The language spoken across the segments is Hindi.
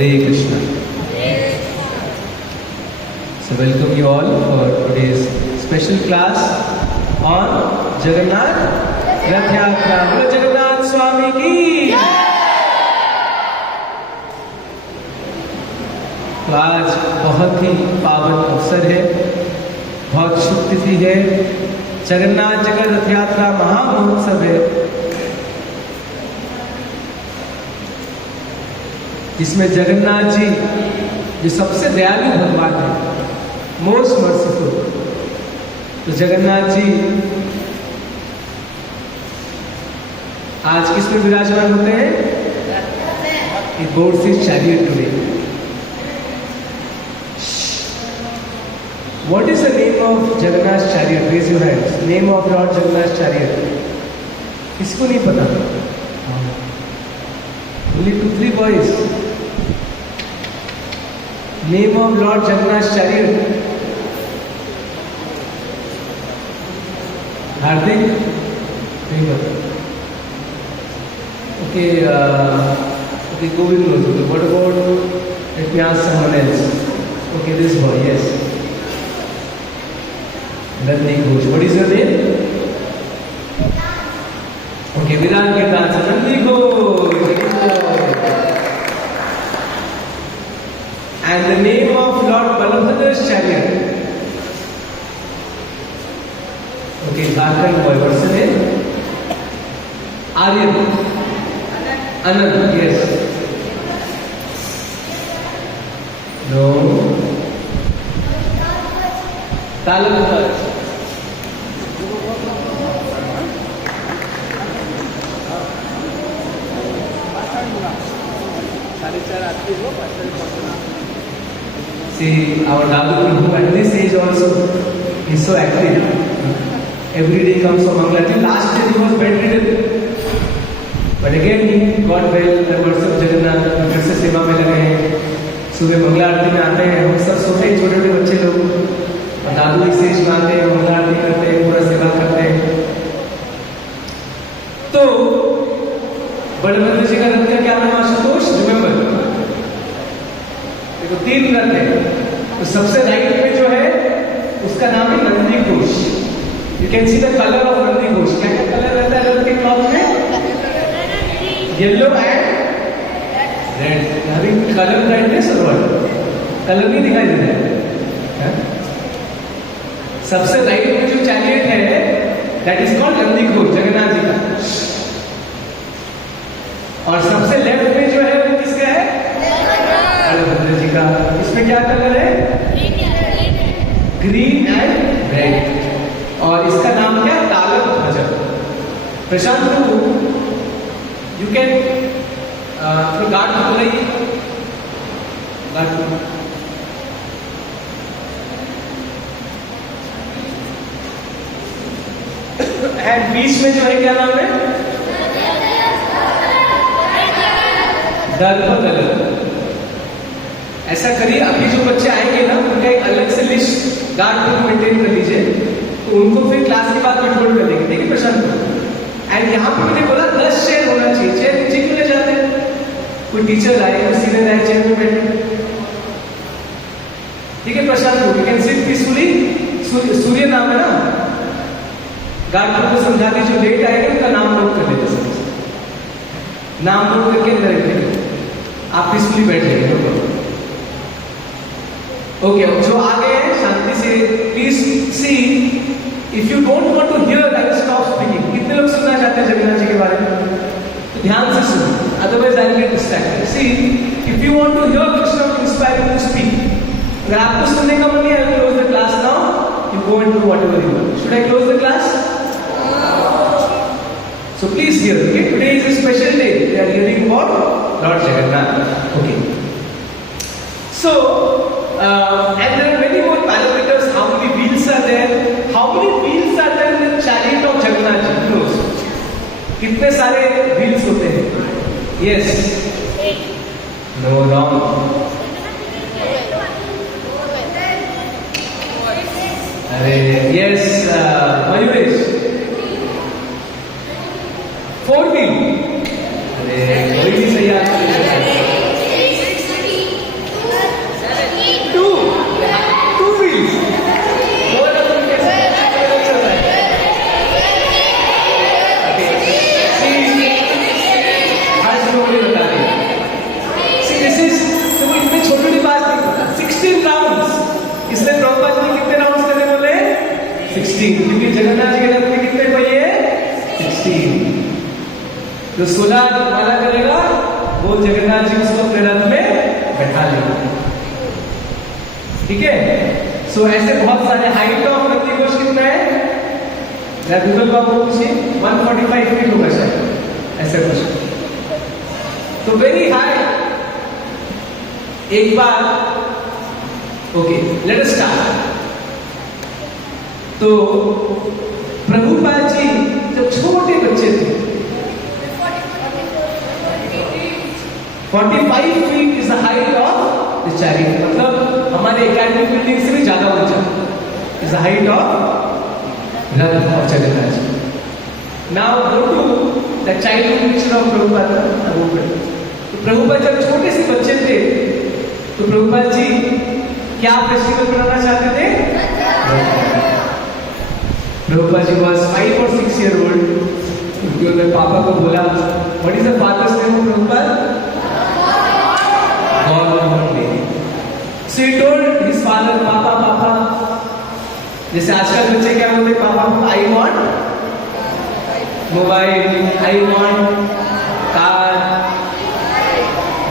Hare Krishna. So welcome you all for today's special class on Jagannath Rath Yatra. Bolo Jagannath Swami की। तो आज बहुत ही पावन अवसर है, बहुत शुभ तिथि है, जगन्नाथ जगत रथ यात्रा महामहोत्सव है, जिसमें जगन्नाथ जी जो सबसे दयालु भगवान है, मोस्ट मर्सीफुल, तो जगन्नाथ जी आज किसमें विराजमान होते हैं? बोर्ड से chariot today. What is the name of Jagannath chariot? Raise your hands. Name of Lord Jagannath chariot. किसको नहीं पता? Only 2-3 boys. Name of Lord Jagannath chariot. Hardik? नहीं पता. Okay, Govind knows. What about? Let me ask someone else. Okay, this boy. Yes. Nandi Ghosh. What is your name? Okay, Viran के dance Nandi Ghosh. And the name of Lord Balabhadra's chariot. Okay, Jharkhand boy. What's the name? Aryan. Anand. Yes. No. Talabhaj. See, our Dadu, who at this age also is so active. Every day comes from Mangla. Till last year he was bedridden. But again he got well. The words of Jagannath, फिर से सेवा में लगे हैं. सुबह मंगला आरती में आते हैं. हम सब सोते हैं छोटे छोटे बच्चे लोग. और दादू इस एज में आते हैं, मंगला आरती करते हैं, पूरा सेवा करते हैं. तो बलभद्र जी का रथ का क्या नाम? आशुतोष. रिमेंबर, देखो 3 रथ है. तो सबसे राइट में जो है उसका नाम है Nandi Ghosh. You can see the colour of Nandi Ghosh. क्या क्या कलर रहता है रथ के क्लॉथ में? Yellow and red. अभी कलर ब्राइटनेस और कलर नहीं दिखाई दे रहा है. सबसे राइट में जो चैरियट है that is called Nandi Ghosh, Jagannath ji का. और सबसे लेफ्ट में जो है वो किसका है? बलभद्र जी का. इसमें क्या कलर है? Green and red. और इसका नाम क्या? तालध्वज. प्रशांत प्रभु, यू कैन गार्ड हो रही गार्ड. एंड बीच में जो है क्या नाम है? दर्पदल. ऐसा करिए, अभी जो बच्चे आएंगे ना उनका एक अलग से लिस्ट गार्ड को मेंटेन कर लीजिए, तो उनको फिर क्लास के बाद कंट्रोल कर लेंगे. ठीक है प्रशांत? एंड यहाँ पे मैंने बोला 10 चेयर होना चाहिए. चेयर नीचे क्यों ले जाते हैं? कोई टीचर आए, कोई सीनियर आए, चेयर में बैठे. ठीक है Prashant? You can sit peacefully. Surya नाम है ना. गार्ड को समझा दी, जो लेट आएगा उनका नाम नोट कर लेते. नाम नोट करके अंदर रखिए. आप पीसफुली बैठिए. ओके, जो आगे है शांति से please see. If you don't want to hear, I will stop speaking. कितने लोग सुनना चाहते हैं जगन्नाथ जी के बारे में? तो ध्यान से सुनो, otherwise I will get distracted. See, if you want to hear Krishna inspiring to speak, अगर आपको सुनने का मन है, I will close the class now. You go and do whatever you want. Should I close the class? So please hear. Okay, today is a special day. We are hearing about Lord Jagannath. Okay. So, and there are many more parameters. How many wheels are there? How many wheels are there in the chariot of Jagannath ji? Who knows? कितने सारे wheels होते हैं? Yes. No, wrong. अरे yes, Mayuresh. 4 wheel. अरे कोई भी सही आंसर. जो 16 माला करेगा वो जगन्नाथ जी उसको अपने रथ में बैठा लेगा। ठीक है। सो ऐसे बहुत सारे हाइट ऑफ नंदी घोष कितना है? गूगल बाबू पूछिए, 145 फीट होगा शायद, ऐसे कुछ, तो वेरी हाई। एक बार ओके, लेट अस स्टार्ट। तो प्रभुपाद जी जब छोटे बच्चे थे, 45 feet is the height of the chariot, मतलब हमारे एकेडमिक बिल्डिंग से भी ज्यादा ऊंचा is the height of rath of Jagannath ji. Now go to the childhood picture of Prabhupad. तो प्रभुपाद जब छोटे से बच्चे थे तो प्रभुपाद जी क्या फेस्टिवल मनाना चाहते थे? Prabhupada ji was 5 or 6 year old। उन्होंने पापा को बोला, what is the father's name of Prabhupada? So he told his father, पापा पापा, जैसे आजकल बच्चे क्या बोलते हैं पापा को, I want mobile, I want car,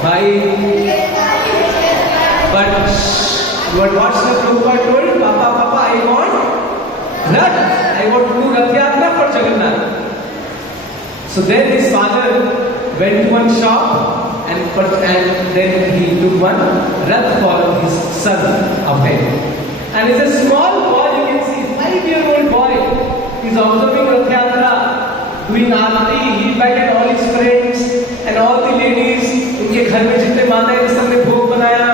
bike, but what's the Prabhupada told? Papa, Papa, I want Rath. I want to do Rath Yatra for Jagannath. So then his father went to one shop and then he took one Rath for his son of him. And it's a small boy, you can see, 5-year-old boy. He's observing Rath Yatra, doing aarti. He invited all his friends and all the ladies. उनके घर में जितने माताएं सबने भोग बनाया,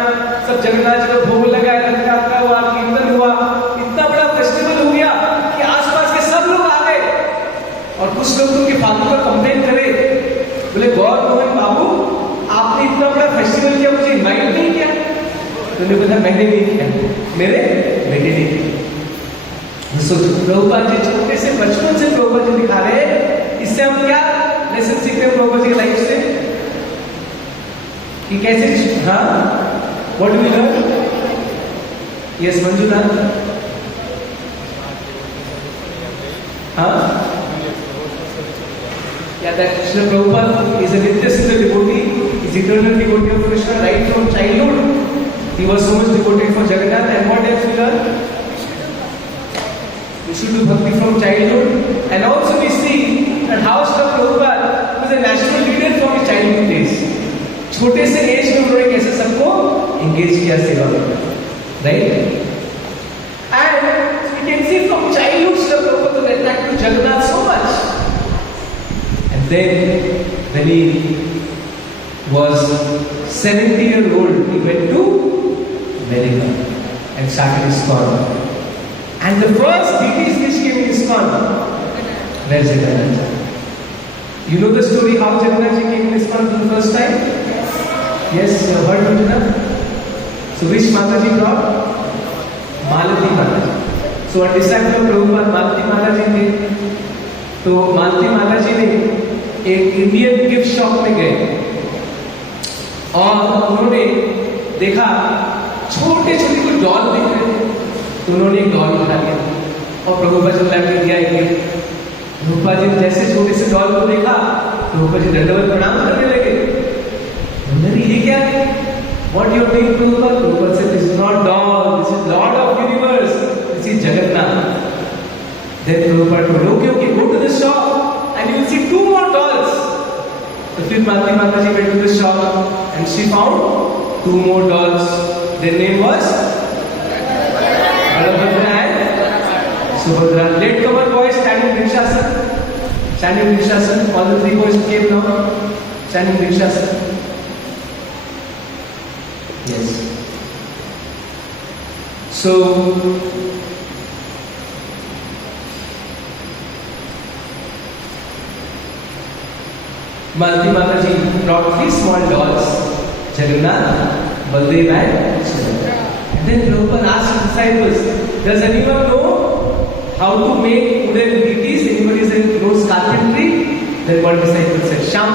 सब जगन्नाथ जी को भोग लगाया, रथ यात्रा हुआ, कीर्तन हुआ, इतना बड़ा फेस्टिवल हो गया कि आसपास के सब लोग आ गए। और कुछ लोग उनके फादर को कंप्लेन करे, बोले गौर मोहन बाबू आपने इतना बड़ा फेस्टिवल किया, मुझे इनवाइट नहीं किया। तो उन्होंने बोला मैंने नहीं किया, मेरे बेटे ने किया। सोचो प्रभुपाद जी छोटे से बचपन से प्रभुपाद जी दिखा रहे हैं, इससे हम क्या लेसन सीखते हैं प्रभुपाद जी की लाइफ से कि कैसे, हाँ what do we learn? Yes Manjunath, हाँ yeah, that Srila Prabhupada is a Nityasiddha devotee, is eternal devotee of Krishna right from childhood. He was so much devoted for Jagannath, and what else we learn? We should do bhakti from childhood, and also we see that how Srila Prabhupada was a national leader from his childhood days. छोटे से एज में उन्होंने कैसे सबको एंगेज किया सेवा में, right? And you can see from childhood Srila Prabhupada was attracted to Jagannath so much. And then when he was 70-year-old, he went to America and started ISKCON. And the first deities which came in ISKCON were Jagannath. You know the story how Jagannath ji came in ISKCON for the first time? Yes, you have heard Manjuna? So which Mataji brought? Malati Mataji. So a disciple of Prabhupada, Malati Mataji थे। तो मालती माता जी ने एक इंडियन गिफ्ट शॉप में गए और उन्होंने देखा छोटे छोटे कुछ डॉल दिख रहे थे, तो उन्होंने एक डॉल उठा लिया और प्रभुपाद जी ने दिया एक गिफ्ट। प्रभुपाद जी ने जैसे छोटे से डॉल को देखा, प्रभुपाद जी दंडवत प्रणाम करने लगे। ये क्या है? What you are doing, Prabhupada? Prabhupada said, this is not doll, this is Lord of Universe, this is Jagannath. Then Prabhupada told, okay, go to the shop and you will see 2 more dolls. So फिर Malati Mataji went to the shop and she found 2 more dolls. Their name was Balabhadra and Subhadra. Latecomer boys standing Vrikshasana. Standing Vrikshasana. All the 3 boys came now. Standing Vrikshasana. Yes. So Malati Mataji brought 3 small dolls, Jagannath, Baldev and Subhadra. And then Prabhupada asked his disciples, does anyone know how to make wooden deities? Anybody knows carpentry? Then one disciple said, Shyam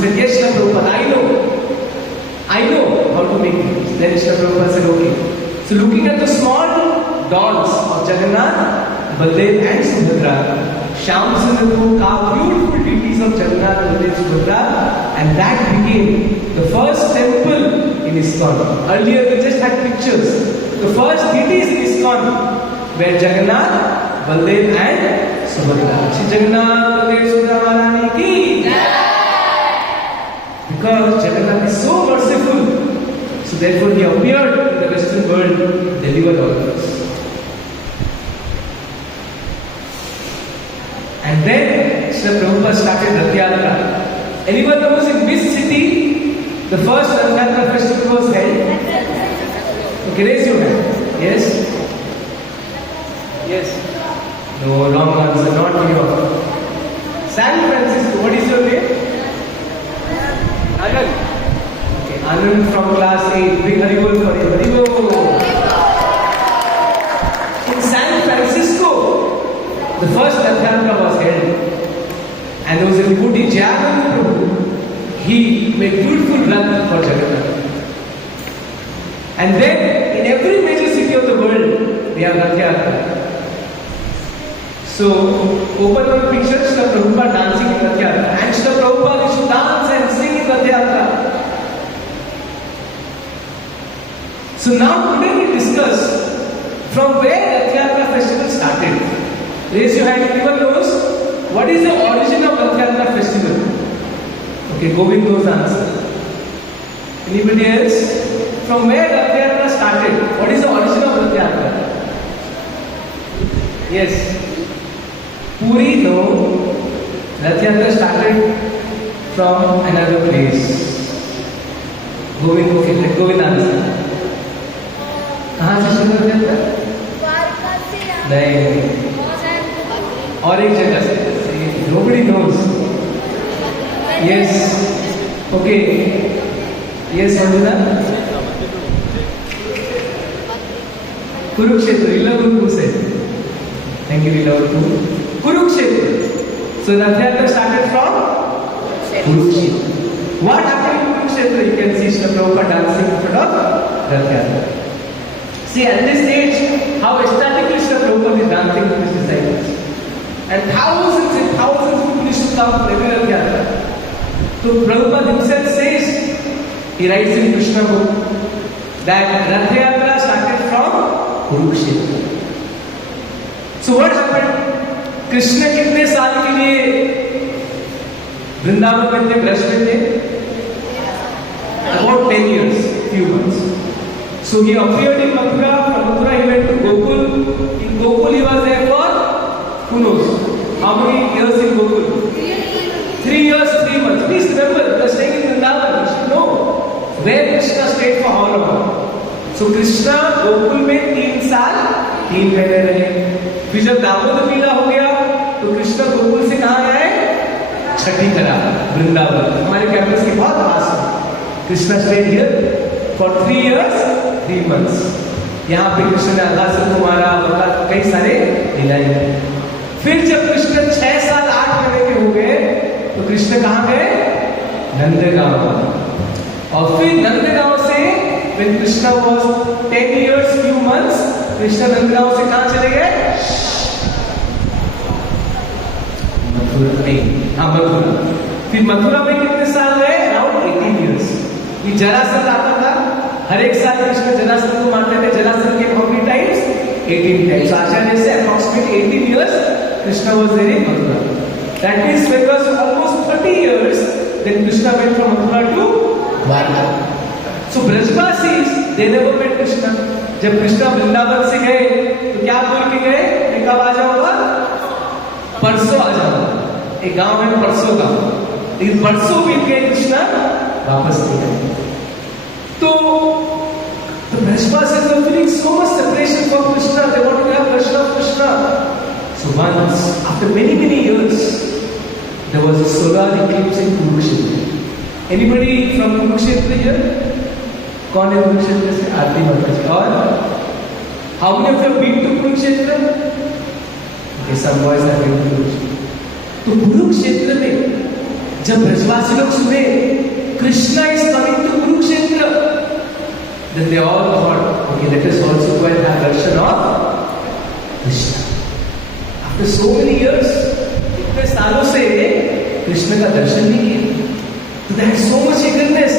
said, yes, Srila Prabhupada, I know how to make deities. Then Srila Prabhupada said, okay. So looking at the small dolls of Jagannath, Baldev and Subhadra, Shyam Sundar carved beautiful deities of Jagannath, Baldev, Subhadra. Subhadra, and that became the first temple in ISKCON. Earlier they just had pictures. The first deities in ISKCON were Jagannath, Baldev and Subhadra. Shri Jagannath, Baldev, Subhadra Maharani ki because Jagannath is so merciful, so therefore he appeared in the Western world to deliver all of us. And then Srila Prabhupada started Rath Yatra. Anyone knows in which city the first Rath Yatra festival was held? Okay, raise your hand. Yes? Yes? No, wrong answer, not New York. San Francisco, what is your name? Anand. Okay, Anand from class 8. Big Haribol for you. Haribol. In San Francisco, the first Rath Yatra was held, and there was a devotee, Jayamantu Prabhu. He made beautiful Rath for Jagannath. And then, in every major city of the world, we have Rath Yatra. So, open one picture, Srila Prabhupada dancing in Rath Yatra. And Srila Prabhupada used to dance and sing in Rath Yatra. So now today we discuss from where Rath Yatra festival started. Raise your hand if anyone knows what is the origin of Rath Yatra festival. Okay, Govind knows the answer. Anybody else? From where Rath Yatra started? What is the origin of Rath Yatra? Yes. Puri, no. Rath Yatra started from another place. Govind, okay, let Govind answer. कहाँ से शुरू होता है? नहीं, और एक जगह से. Nobody knows. Yes. Okay. Yes, Arjuna. Kurukshetra. Ilavu said. Thank you, Ilavu. Kurukshetra. So Rath Yatra started from Kurukshetra. What happened in Kurukshetra? You can see Srila Prabhupada dancing in front of Rath Yatra. See, at this stage, how ecstatically Srila Prabhupada is dancing with his disciples. And thousands and thousands of people used to come for every Rath Yatra. So Prabhupada himself says, he writes in Krishna book, that Rath Yatra started from Kurukshetra. So what happened? Krishna कितने साल के लिए वृंदावन में थे, ब्रज में थे? About 10 years, few months. So he appeared in Mathura. From Mathura he went to Gokul. In Gokul he was there for who knows how many years in Gokul? 3 years, 3 months. Please remember, we are staying in Vrindavan. You should know where Krishna stayed for how long. So Krishna Gokul में 3 साल 3 महीने रहे. फिर जब दामोदर लीला हो गया तो कृष्ण गोकुल से कहाँ गए? छठी करा वृंदावन. हमारे कैंपस के बहुत पास है. Krishna state here for 3 years 3 months. यहाँ पे कृष्ण ने अगासुर को मारा, कई सारे लीलाएं. फिर जब कृष्ण 6 साल 8 महीने के हो गए तो कृष्ण कहाँ गए? नंदगांव. और फिर नंदगांव से when Krishna was 10 years few months, Krishna Nandgaon से कहाँ चले गए? मथुरा नहीं, हाँ मथुरा. फिर मथुरा में कितने साल रहे? Around 18 years. ये जरासंध आता था, हर एक साल कृष्ण जरासंध को मारते थे. जरासंध के how many times? 18 times. So आचार्य से approximately 18 years Krishna was there in Mathura. That means when it was almost 30 years, then Krishna went from Mathura to Dwarka. So Brajvasis, they never met Krishna. जब कृष्णा वृंदावन से गए तो क्या बोल के गए? कब आ जाऊंगा? परसों आ जाऊंगा. एक गांव है परसों का. लेकिन परसों बीत गए, कृष्णा वापस नहीं आए. तो the Brajvasis were feeling so much separation from Krishna. They wanted to have darshan of Krishna. So once, after many years, there was a solar eclipse in Kurukshetra. Anybody from Kurukshetra here? कौन है कुरुक्षेत्र से? आरती माता जी. और how many of you have been to Kurukshetra? Okay, some boys have been to Kurukshetra. तो कुरुक्षेत्र में जब ब्रजवासी लोग सुने Krishna is coming to Kurukshetra, then they all thought, okay, let us also go and have darshan of Krishna. After so many years, इतने सालों से कृष्ण का दर्शन नहीं किया. तो there is so much eagerness.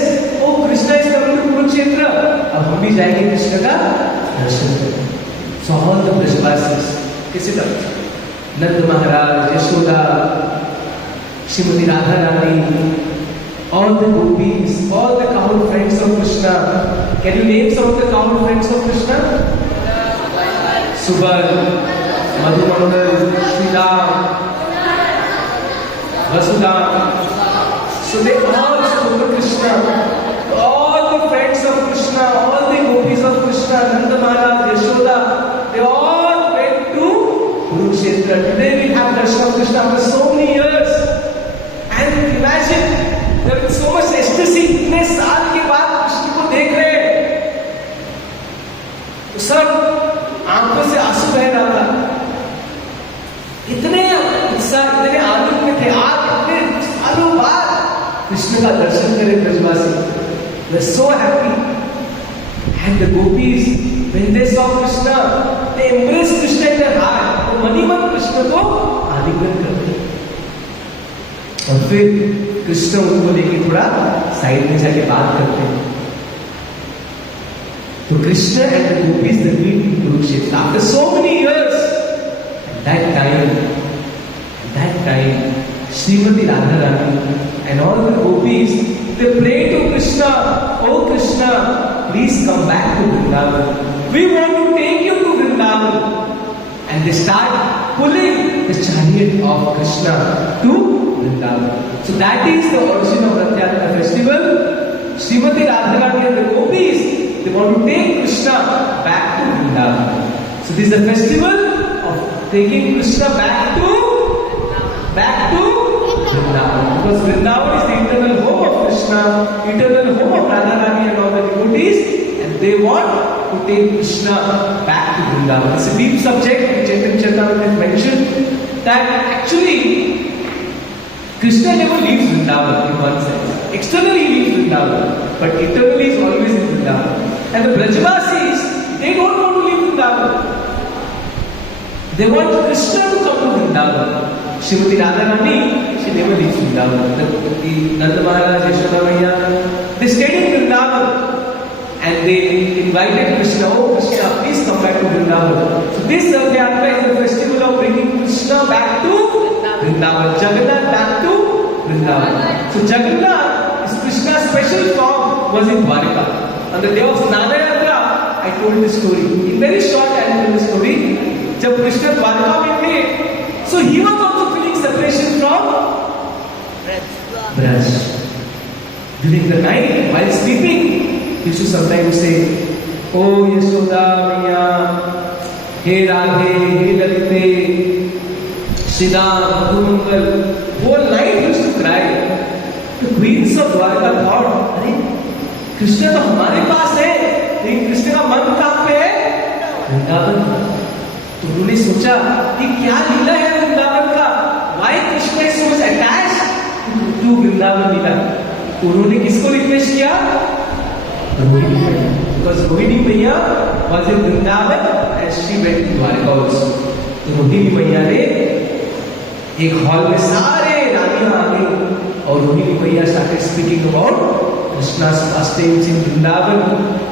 Oh, Krishna is coming to Kurukshetra. अब हम भी जाएंगे कृष्ण का दर्शन करने. So all the Brajvasis, किसी तरह नंद महाराज, Yashoda, Shrimati Radha Rani, all the gopis, all the cowherd friends of Krishna. Can you name some of the cowherd friends of Krishna? Subal, Madhumandal, Sridham, Vasudham. So they all spoke of Krishna. All the friends of Krishna, all the gopis of Krishna, Nanda Maharaj, Yashoda, they all went to Kurukshetra. Today we have darshan of Krishna after so many years. And imagine, there is so much ecstasy. इतने साल के बाद कृष्ण को देख रहे हैं, तो सब आंखों से आंसू बह रहा था. इतने उत्साह, इतने आनंद में थे. आज इतने सालों बाद कृष्ण का दर्शन करें ब्रजवासी. They are so happy. And the gopis, when they saw Krishna, they embraced Krishna in their heart. तो मनी मन कृष्ण को आलिंगन करते. और फिर कृष्ण उनको लेके थोड़ा साइड में जाके बात करते हैं. तो Krishna and the gopis they meet in Kurukshetra after so many years. That time, Srimati Radharani and all the gopis, they pray to Krishna, "Oh Krishna, please come back to Vrindavan. We want to take you to Vrindavan." And they start pulling the chariot of Krishna to Vrindavan. So that is the origin of Rath Yatra festival. Srimati Radharani and the gopis, they want to take Krishna back to Vrindavan. So this is the festival of taking Krishna back to Vrindavan, because Vrindavan is the eternal home of Krishna, eternal home of Radharani and all the devotees, and they want to take Krishna back to Vrindavan. It's a deep subject. Chaitanya Charitamrita mentioned that actually Krishna never leaves Vrindavan in one sense. Externally he leaves Vrindavan, but eternally is always in Vrindavan. And the Brajvasis, they don't want to leave Vrindavan. They want Krishna to come to Vrindavan. Srimati Radharani, she never leaves Vrindavan. The Nanda Maharaj, Yashoda Maiya, they stayed in Vrindavan and they invited Krishna. "Oh Krishna, please come back to Vrindavan." So this Rath Yatra is the festival of bringing Krishna back to Vrindavan. Jagannath back to Vrindavan. So Jagannath is Krishna's special form was in Dwarika. On the day of Snana Yatra, I told this story. In very short, I told the story. जब कृष्ण द्वारका में थे, so he was also feeling separation from Braj. During the night, while sleeping, he used to sometimes say, "Oh Yashoda Maiya, He Radhe, He Lalite, Sridham, Madhumangal." Whole night he used to cry. The queens of Dwarka thought, "अरे कृष्ण तो हमारे पास है, लेकिन कृष्ण का मन कहाँ पे है? वृंदावन." तो उन्होंने सोचा कि क्या लीला है वृंदावन का? Why Krishna is so much attached to Vrindavan लीला? उन्होंने किसको रिक्वेस्ट किया? रोहिणी मैया. Because रोहिणी मैया was in Vrindavan and she went to Dwarka also. तो रोहिणी मैया ने एक हॉल में सारे रानियां आ गई और रोहिणी मैया started speaking about Krishna's pastimes in Vrindavan.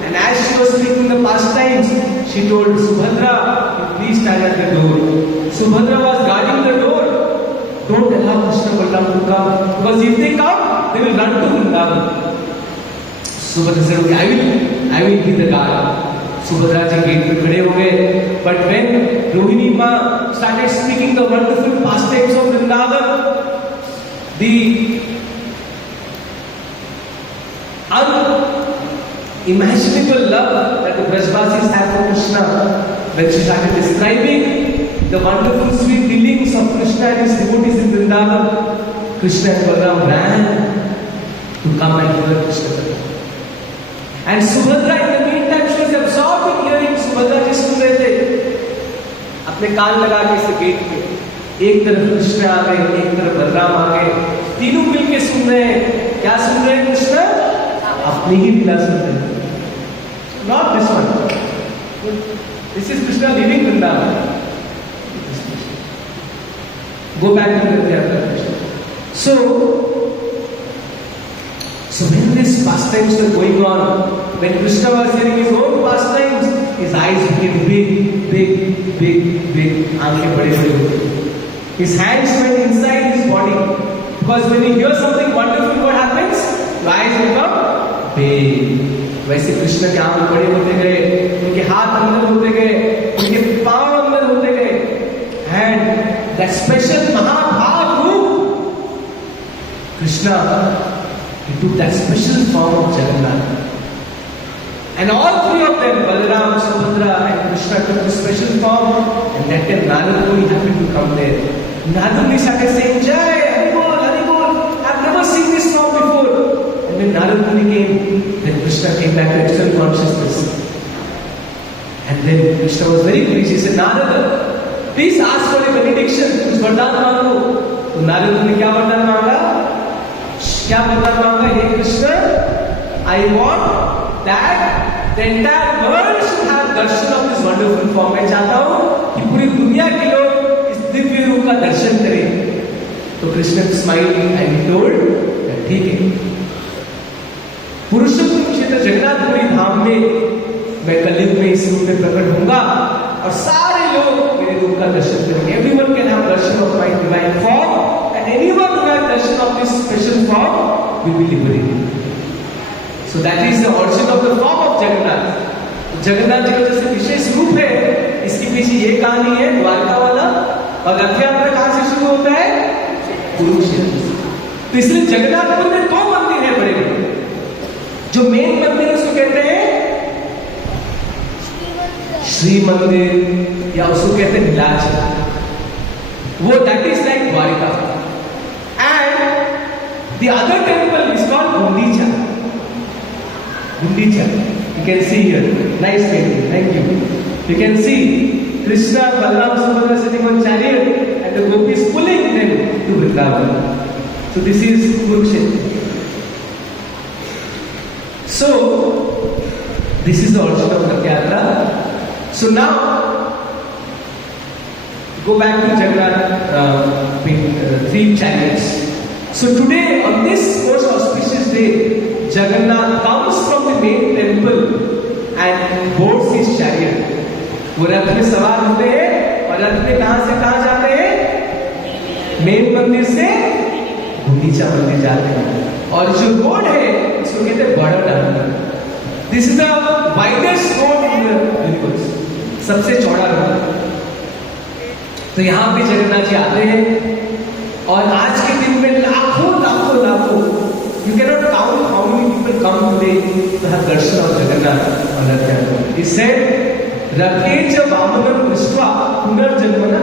And as she was speaking the pastimes, she told Subhadra, "Please stand at the door." Subhadra was guarding the door. Don't allow Krishna Balram to come, because if they come, they will run to Vrindavan. Subhadra said, "Okay, I will be the guard." Subhadra ji gate पे खड़े हो गए. But when Rohini Ma started speaking the wonderful pastimes of Vrindavan, the unimaginable love that the Brajvasis have for Krishna, when she started describing the wonderful sweet dealings of Krishna and his devotees in Vrindavan, Krishna and Balram ran to come and hear Krishna. And Subhadra in the meantime she was absorbed in hearing. Subhadra ji सुन रहे थे अपने कान लगा के इस गेट पे. एक तरफ कृष्ण आ गए, एक तरफ बलराम आ गए, तीनों मिलके सुन रहे हैं. क्या सुन रहे हैं कृष्ण? अपनी ही लीला सुन रहे हैं. Not this one. This is Krishna leaving Vrindavan. Go back to the Krishna. So So when these pastimes were going on, when Krishna was hearing his own pastimes, his eyes became big, aankhein bade bade. His hands went inside his body. Because when you hear something wonderful, what happens? Your eyes become big. वैसे कृष्ण के आंख बड़े होते गए, उनके हाथ अंदर होते गए, उनके पांव अंदर होते गए. And that special महाभाव रूप, Krishna, he took that special form of Jagannath. And all three of them, Balaram, Subhadra and Krishna, took this special form. And that time Narad Muni happened to come there. Narad Muni started saying, Jai, Haribol, Haribol, I've never seen this form before. And when Narad Muni came, then Krishna came back to actual consciousness. And then Krishna was very pleased. He said, Narada, please ask for a benediction. कुछ वरदान मांगो. तो नारद ने क्या वरदान मांगा? क्या वरदान मांगा? हे Krishna, I want that the entire world should have darshan of this wonderful form. मैं चाहता हूँ कि पूरी दुनिया के लोग इस दिव्य रूप का दर्शन करें. तो कृष्ण स्माइल्ड एंड टोल्ड, ठीक है. पुरुषोत्तम क्षेत्र जगन्नाथपुरी धाम में मैं कलयुग में इस रूप में प्रकट होऊंगा और सारे लोग मेरे रूप का दर्शन करेंगे. Everyone can have darshan of my divine form, and anyone who has darshan of this special form will be liberated. So that is the origin of the form of Jagannath. Jagannath ji का जैसे विशेष रूप है, इसके पीछे ये कहानी है द्वारका वाला. और रथ यात्रा कहां से शुरू होता है? कुरुक्षेत्र. तो इसलिए जगन्नाथपुर में दो मंदिर है बड़े बड़े. जो मेन मंदिर उसको कहते हैं श्री मंदिर, या उसको कहते हैं नीलाचल. वो that is like Dwarika. And the other temple is called Gundicha. Gundicha. You can see here. Nice painting. Thank you. You can see Krishna, Balaram, Subhadra sitting on chariot and the gopis pulling them to Vrindavan. So this is Kurukshetra. So this is the origin of Rath Yatra. So now go back to Jagannath, three chariots. So today on this most auspicious day, Jagannath comes from the main temple and boards his chariot. वो रथ में सवार होते हैं और रथ में कहां से कहां जाते हैं? मेन मंदिर से गुंडीचा मंदिर जाते हैं. और जो रोड है इसको कहते हैं बड़ा डांग. This is the widest road in the universe. सबसे चौड़ा रोड. तो यहाँ पे जगन्नाथ जी आते हैं और आज के दिन में लाखों you cannot count how many people come today to have darshan of Jagannath on Rath Yatra. He said, "Rathe Vamanam Drishtva Punarjanmana."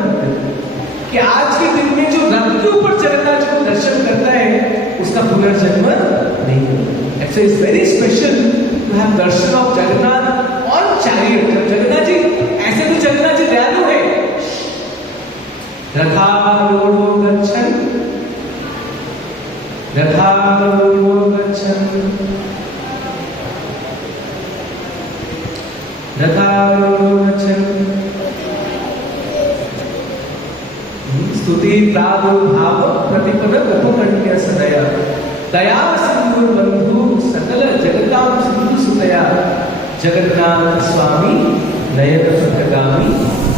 कि आज के दिन में जो रथ के ऊपर जगन्नाथ जी को दर्शन करता है उसका पुनर्जन्म नहीं होता. Actually, it's very special to have darshan of Jagannath on chariot. Jagannath ji ऐसे तो जगन्नाथ जी दयालु है. रथारूढ़ो गच्छन् रथारूढ़ो गच्छन् रथारूढ़ो गच्छन् स्तुति प्रादुर्भाव प्रतिपद उपकण्य सदया दया सिंधु बंधु सकल जगतां सिंधु सुतया जगन्नाथ स्वामी नयन सत्यगामी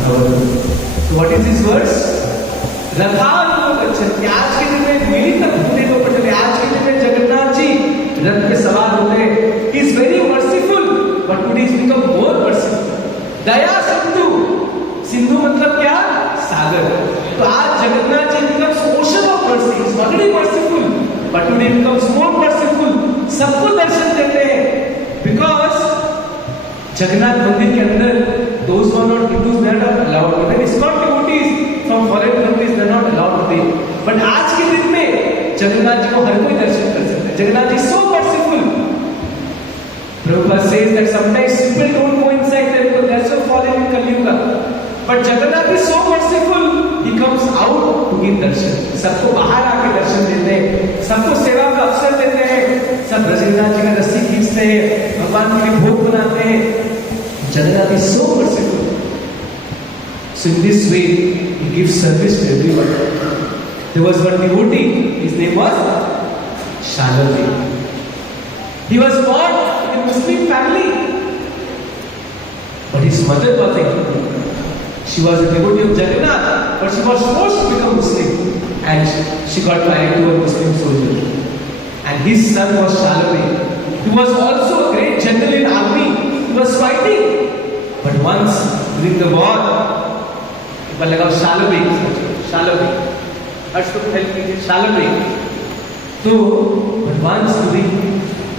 भवतु. What is this verse? रथारूढ़ो गच्छन्. आज के दिन में मिलित होने को पड़ते. आज के दिन में जगन्नाथ जी रथ पे सवार होते हैं. He is very merciful, but today he has become more merciful. दया सिंधु. सिंधु मतलब क्या? सागर. तो आज Jagannath ji becomes ocean of mercy. He is already merciful, but today he becomes more merciful. सबको दर्शन देते हैं because जगन्नाथ मंदिर के अंदर those who are not Hindus they are not allowed. But ISKCON devotees from foreign countries they are not allowed to be. But आज के दिन में जगन्नाथ जी को हर कोई दर्शन कर सकता है. Jagannath ji so merciful. Prabhupada says that sometimes people don't go inside there because they are so fallen in Kali Yuga. But Jagannath is so merciful. He comes out to give darshan. सबको बाहर आके दर्शन देते हैं. सबको सेवा का अवसर देते हैं. सब जगन्नाथ जी का रस्सी खींचते हैं. भगवान के लिए भोग बनाते हैं. Jagannath is so merciful. So in this way, he gives service to everyone. There was one devotee, his name was Shalaji. He was born in a Muslim family, but his mother was a Hindu. She was a devotee of Jagannath, but she was forced to become Muslim, and she got married to a Muslim soldier. And his son was Shalabheg. He was also a great general in army. He was fighting, but once during the war, people like Shalabheg. Harsh to help me, Shalabheg. So, but once during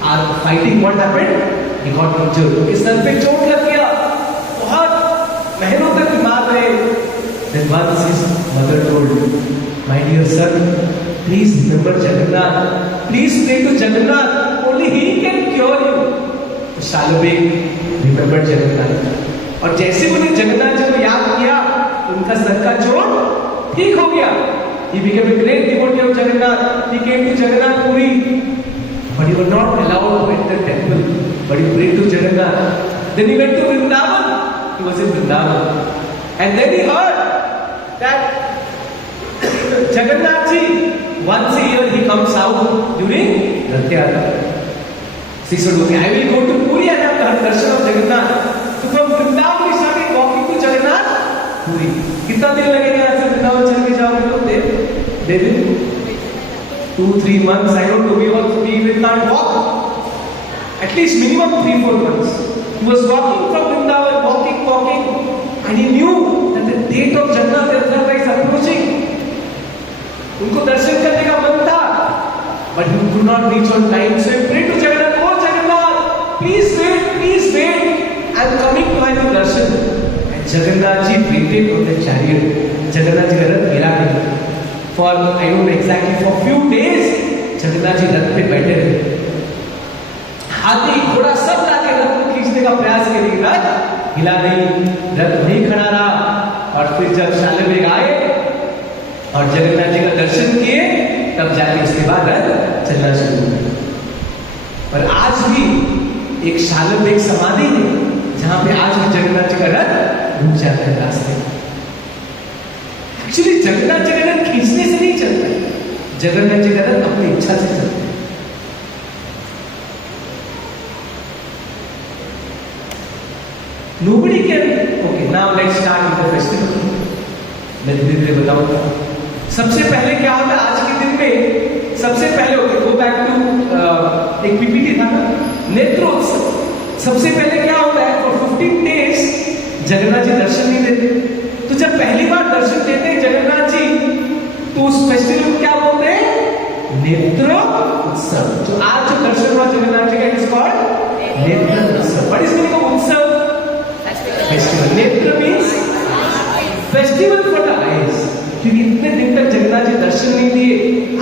our fighting, what happened? He got injured. His sir पे चोट लग गया. बहुत महीनों तक बीमार रहे. Then once his mother told, "My dear son, please remember Jagannath. Please pray to Jagannath. Only He can cure you." तो Shalabheg remembered Jagannath. और जैसे उन्हें जगन्नाथ जी को याद किया, उनका सर का चोट ठीक हो गया. He became a great devotee of Jagannath. He came to Jagannath Puri, but he was not allowed to enter temple. But he prayed to Jagannath. Then he went to Vrindavan. He was in Vrindavan, and then he heard that Jagannath ji, once a year he comes out during Rath Yatra. So he said, "Okay, I will go to Puri and have the darshan of Jagannath." So from Vrindavan he started walking to Jagannath Puri. कितना दिन लगेगा यहाँ से वृंदावन चल के जाओगे तो they will 2-3 months. I don't know. We will not walk. At least minimum 3-4 months. He was walking from Vrindavan, walking, and he knew that the date of Jagannath Yatra is approaching. उनको दर्शन करने का मन था, but he could not reach on time. So he prayed to Jagannath, "Oh Jagannath, please wait. I am coming to have the darshan." And Jagannath ji waited on the chariot. Jagannath ji का रथ गिरा नहीं. For I don't know exactly, for few days Jagannath ji रथ पे बैठे रहे. हाथी घोड़ा सब लाके रथ को खींचने का प्रयास किया, लेकिन रथ हिला नहीं, रथ नहीं खड़ा रहा. और फिर जब शालबेग आए और जगन्नाथ जी का दर्शन किए, तब जाके उसके बाद रथ चलना शुरू हुआ. पर आज भी एक शालबेग समाधि है जहां पे आज भी जगन्नाथ जी का रथ रुक जाता है रास्ते में. एक्चुअली जगन्नाथ जी का रथ खींचने से नहीं चलता है, जगन्नाथ जी का रथ अपनी इच्छा से चलता है. Nobody can. Okay, now let's start with the festival. मैं धीरे-धीरे बताऊंगा. सबसे पहले क्या होता है आज के दिन में? सबसे पहले होते गो बैक टू एक पीपीटी था ना, नेत्रोत्सव. सबसे पहले क्या होता है? फॉर 15 days जगन्नाथ जी दर्शन नहीं देते. तो जब पहली बार दर्शन देते हैं जगन्नाथ जी, तो उस फेस्टिवल को क्या बोलते हैं? नेत्रोत्सव. जो आज जो दर्शन हुआ जगन्नाथ जी का, it is called Netrotsav. What is meaning of उत्सव? फेस्टिवल. नेत्र means festival for the eyes. क्योंकि इतने दिन तक जगन्नाथ जी दर्शन नहीं दिए,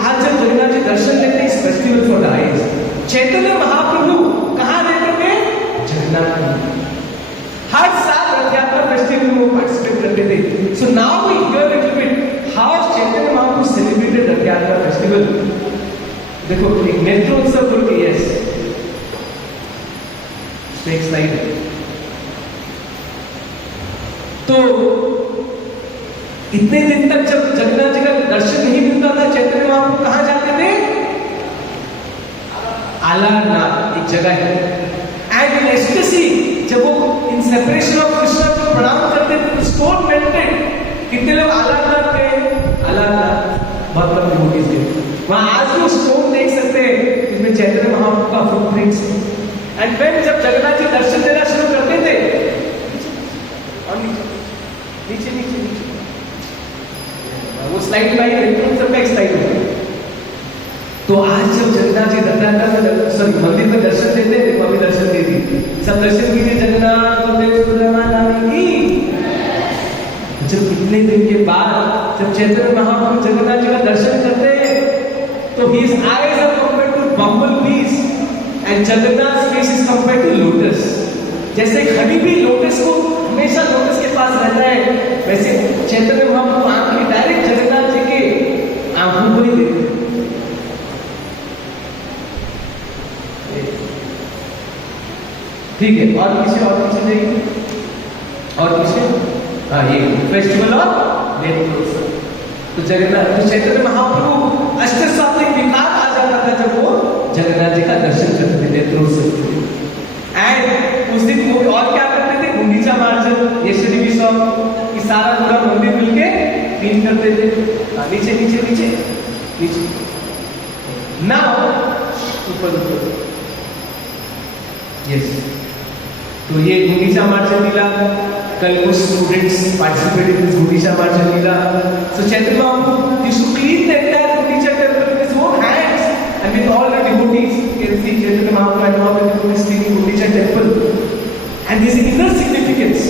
आज जब जगन्नाथ जी दर्शन देते हैं, इस festival for the eyes. Chaitanya Mahaprabhu कहाँ रहते थे? जगन्नाथ में. हर साल रथ यात्रा फेस्टिवल में वो पार्टिसिपेट करते थे. So now we hear little bit how Chaitanya Mahaprabhu celebrated Rath Yatra festival. देखो एक नेत्रोत्सव बोल के, यस नेक्स्ट स्लाइड. तो इतने दिन तक जब जगन्नाथ जी का दर्शन नहीं मिलता था, चैतन्य महाप्रभु कहां जाते थे? आलारनाथ एक जगह है. एंड इन एस्टेसी, जब वो इन सेपरेशन ऑफ कृष्णा को प्रणाम करते थे, स्टोन मेल्टेड. कितने लोग आलारनाथ गए? आलारनाथ बहुत लंबी होगी इसके. वहां आज भी स्टोन देख सकते हैं, इसमें चैतन्य महाप्रभु का फुटप्रिंट्स. एंड व्हेन जब जगन्नाथ जी दर्शन देना शुरू करते थे, और नीचे वो स्लाइड में सबका एक स्लाइड है. तो आज जब जगन्नाथ जी मंदिर में दर्शन देते हैं, देखो अभी दर्शन दे दी, सब दर्शन कीजिए. जगन्नाथ जब इतने दिन के बाद जब चैतन्य महाप्रभु जगन्नाथ जी का दर्शन करते हैं, तो his eyes are compared to bumblebees and Jagannath's face is compared to lotus. जैसे हनी भी लोटस को हमेशा लोटस के पास रहता है, वैसे चैतन्य महाप्रभु आंखें डायरेक्ट जगन्नाथ जी के आंखों को ही देखते. ठीक है, और पीछे जाइए, और पीछे ये फेस्टिवल ऑफ नेत्रोत्सव. तो जगन्नाथ, तो चैतन्य महाप्रभु अष्टसात्विक विकार आ जाता था जब वो जगन्नाथ जी का दर्शन करते थे नेत्रोत्सव. क्लीन करते थे, नीचे नीचे नीचे नीचे, नाउ ऊपर ऊपर। यस, तो ये गुंडीचा मार्चलीला, कल कुछ स्टूडेंट्स पार्टिसिपेटेड इन गुंडीचा मार्चलीला। So Chaitanya Mahaprabhu used to clean the entire Gundicha temple with his own hands and with all the devotees. You can see Chaitanya Mahaprabhu and all the devotees cleaning Gundicha temple. And this is inner significance.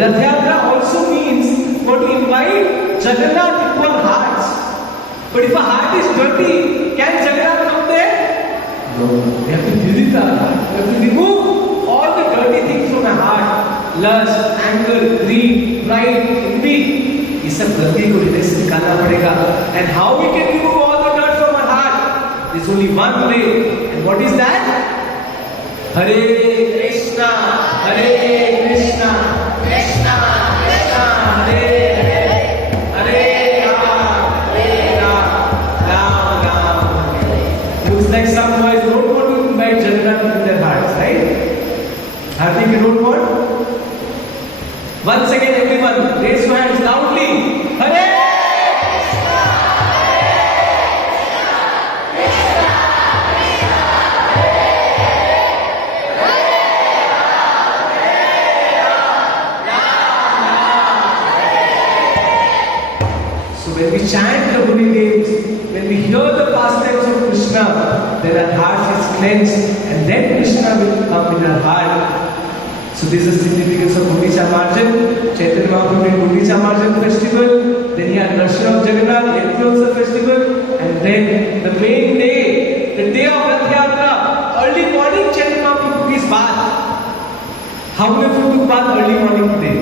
Rath Yatra also means for to invite Jagannath into our hearts. But if a heart is dirty, can Jagannath come there? No. We have to purify our heart. We have to remove all the dirty things from our heart. Lust, anger, greed, pride, envy. ये सब गंदगी को हृदय से निकालना पड़ेगा। And how we can remove all the dirt from our heart? There's only one way. And what is that? Hare Krishna, Hare Krishna, Krishna Krishna, Hare Hare, Hare Ram, Ram Ram. Looks like some boys don't want to invite Jagannath in their hearts, right? Hardik, you don't want? Once again, everyone, raise your hands loudly. Hare Krishna, Hare Krishna, Krishna Krishna, Hare Ram, Ram Ram. So when we chant the holy names, when we hear the pastimes of Krishna, then our heart is cleansed, and then Krishna will come in our heart. So this is the significance of Gundicha Marjan. Chaitanya Mahaprabhu did Gundicha Marjan festival, then he had Darshan of Jagannath, Influencer festival, and then the main day, the day of Rath Yatra, early morning Chaitanya Mahaprabhu took his bath. How many of you took bath early morning today?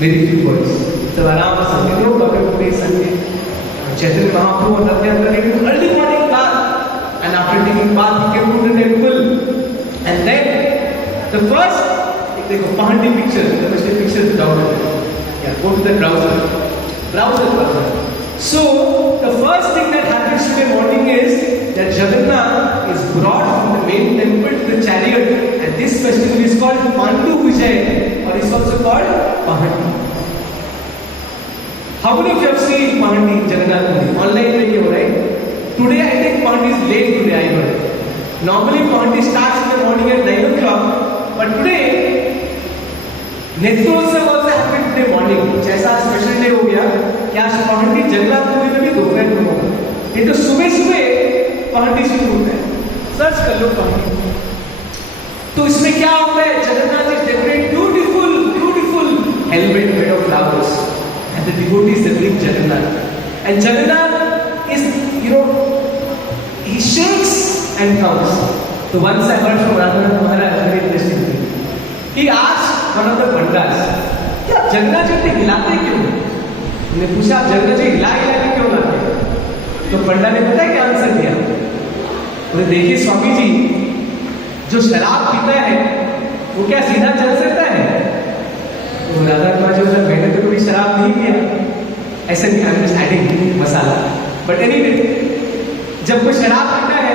Very few boys. So around Sunday, no problem today Sunday. Chaitanya Mahaprabhu on Rath Yatra took early morning bath, and after taking bath he came to the temple, and then the first, देखो पहाड़ी picture, the first picture is down there. Yeah, go to the browser. So the first thing that happens today morning is that Jagannath is brought from the main temple to the chariot, and this festival is called Pandu Vijay, or is also called Pahandi. How many of you have seen Pahandi Jagannath movie? Online video, right? Today I think Pahandi is late today, I heard. Normally Pahandi starts in the morning at 9 o'clock. But today, Netrotsav also happened today morning. कुछ ऐसा स्पेशल डे हो गया कि आज पहाड़ी जगन्नाथ पुरी में भी दोपहर में होगा। ये तो सुबह सुबह पहाड़ी शुरू होता है। सर्च कर लो पहाड़ी। तो इसमें क्या होता है? Jagannath is decorated beautiful helmet made of flowers, and the devotees they bring Jagannath. And Jagannath is, he shakes and comes. So once I heard from Radhanath Maharaj, very interesting thing. He asked one of the pandas, "क्या जगन्नाथ जी इतने हिलाते क्यों?" मैंने पूछा, "आप जगन्नाथ जी हिला के क्यों लाते?" तो पंडा ने पता है क्या आंसर दिया? बोले, "देखिए स्वामी जी, जो शराब पीता है, वो क्या सीधा चल सकता है?" तो राधानाथ महाराज बोला, "मैंने तो कभी शराब नहीं पिया." ऐसे नहीं, I am just adding masala. But anyway, जब कोई शराब पीता है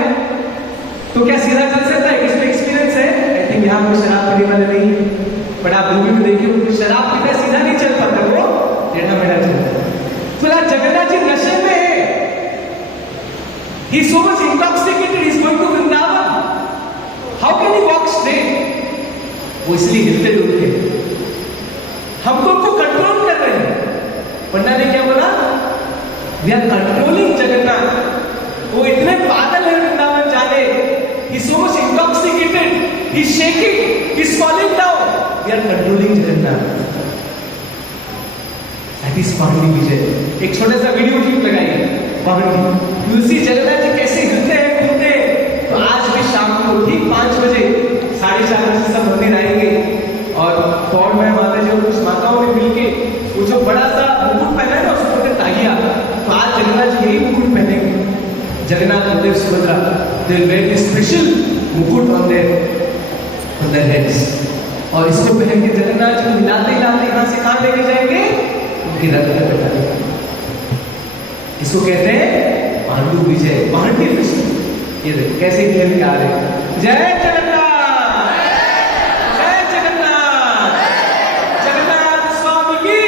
तो क्या सीधा चल सकता है? किसमें एक्सपीरियंस है? आई थिंक यहाँ कोई शराब पीने वाले नहीं है, बट आप मूवी में देखिए, उनको शराब पीता सीधा नहीं चल पाता, वो टेढ़ा मेढ़ा चलता है। फिलहाल जगन्नाथ जी नशे में है, he is so much intoxicated, he is going to Vrindavan. How can he walk straight? वो इसलिए हिलते डुलते, हमको उनको कंट्रोल कर रहे हैं। पंडा ने क्या बोला? We are controlling Jagannath. वो इतने पागल है वृंदावन जाने, he is so much intoxicated, he is shaking, he is falling down. We are controlling Jagannath. That is Pahandi Vijay. एक छोटा सा वीडियो क्लिप लगाइए पहाड़ी, you see जगन्नाथ जी कैसे हिलते हैं, कूदते हैं। तो आज भी शाम को ठीक 5 बजे 4:30 बजे सब मंदिर आएंगे, और पौड़ में माता जी और कुछ माताओं ने मिलके वो जो बड़ा सा मुकुट पहना है ना, उसको बोलते ताहिया। तो आज जगन्नाथ जी यही मुकुट पहनेंगे। Jagannath, Baladev, Subhadra, they will wear this special mukut on their heads. और इसको पहन के जगन्नाथ जी को हिलाते हिलाते यहाँ से कहाँ लेके जाएंगे? उनकी रथ में बैठाएंगे। इसको कहते हैं पांडु विजय, पहाड़ी फेस्टिवल। ये देखो कैसे खेल के आ रहे हैं। जय जगन्नाथ, जय जगन्नाथ, जगन्नाथ स्वामी की।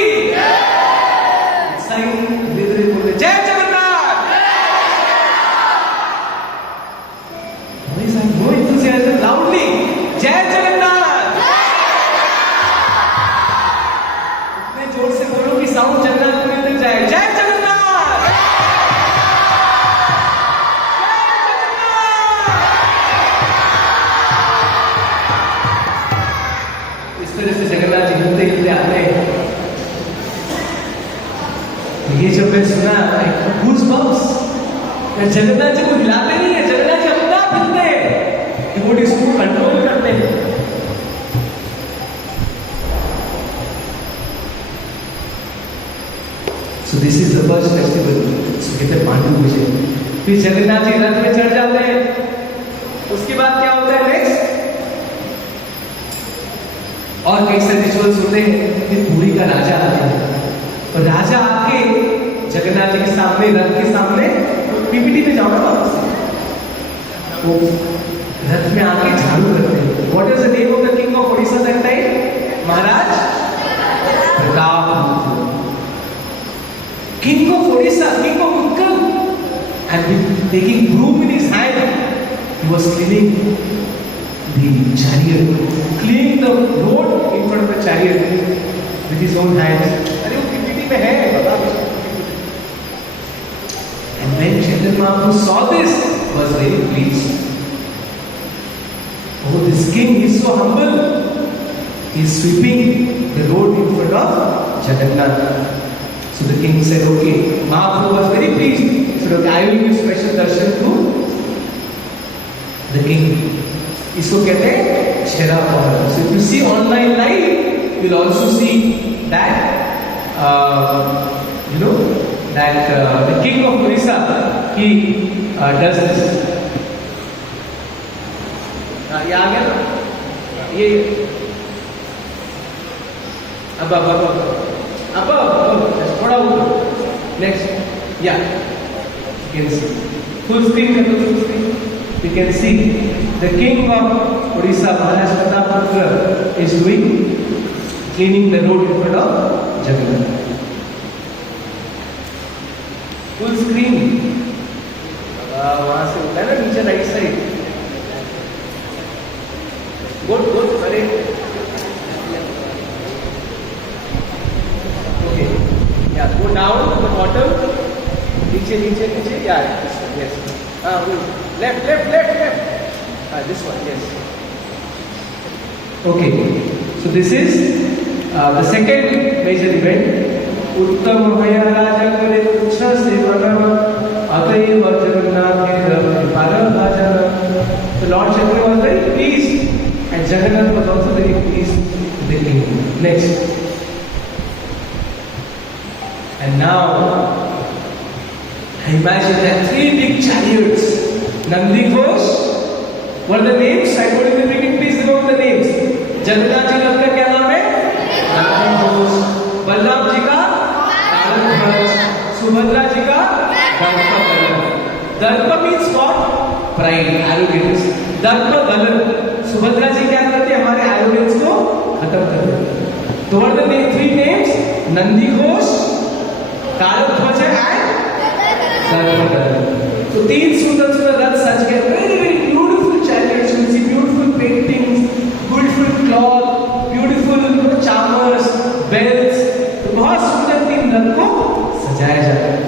जगन्नाथ जी को हिलाते नहीं है, जगन्नाथ जी अपना हिलते हैं, डिवोटीज को कंट्रोल करते हैं। So this is the first festival. So कहते हैं पांडु विजय। फिर जगन्नाथ जी रथ में चढ़ जाते हैं। उसके बाद क्या होता है नेक्स्ट? और कई सारे रिचुअल्स होते हैं। फिर पुरी का राजा आता है और राजा आके जगन्नाथ जी के सामने, रथ के सामने, पीपीटी पे जाओ ना वापस, वो रथ में आके झाड़ू करते हैं। What is the name of the king of Odisha that time? Maharaj Pratap. King of Odisha, King of Utkal, and taking broom in his hand, he was cleaning the chariot, cleaning the road in front of the chariot with his own hands. अरे वो पीपीटी में है, बता। And when Chaitanya Mahaprabhu saw this, was very pleased. Oh, this king is so humble. He is sweeping the road in front of Jagannath. So the king said, okay. Mahaprabhu was very pleased. He said, okay, I will give special darshan to the king. इसको कहते हैं छेरा पहरा. So if you see online live, you will also see that, the king of Orissa, he does this. ये आ गया ना? ये अब थोड़ा ऊपर. Next, yeah, you can see. Full screen कर दो, full screen. You can see the king of Odisha, Maharaj Prataprutra, is cleaning the road in front of Jagannath. Full screen. वहाँ से होता है ना नीचे right side. Good, very. Okay. Yeah, go down to the bottom. नीचे. Yeah, yes. Left. This one, yes. Okay. So this is the second major event. Uttam Maya Raja Kare Ucha Sevana Ataiv Jagannath Parabhajana. The Lord Chaitanya was very pleased, and Jagannath was also very pleased with the king. Next. And now, imagine that 3 big chariots. Nandi Ghosh. What are the names? I told you in the beginning. Please remember the names. Jagannath जी का क्या नाम है? Nandi Ghosh. बलराम जी का ताड़ध्वज. सुभद्रा जी का दर्प गलन. दर्प means what? Pride, arrogance. दर्प गलन. सुभद्रा जी क्या करते हैं? हमारे arrogance को खत्म करते हैं. तो what are the 3 names? Nandi Ghosh, ताड़ध्वज and दर्प गलन. तो 3 सुंदर रथ सज गए. Very beautiful chariots. You see beautiful paintings, beautiful cloth, beautiful charmers, bells. तो बहुत सुंदर 3 रथ को सजाया जाता है.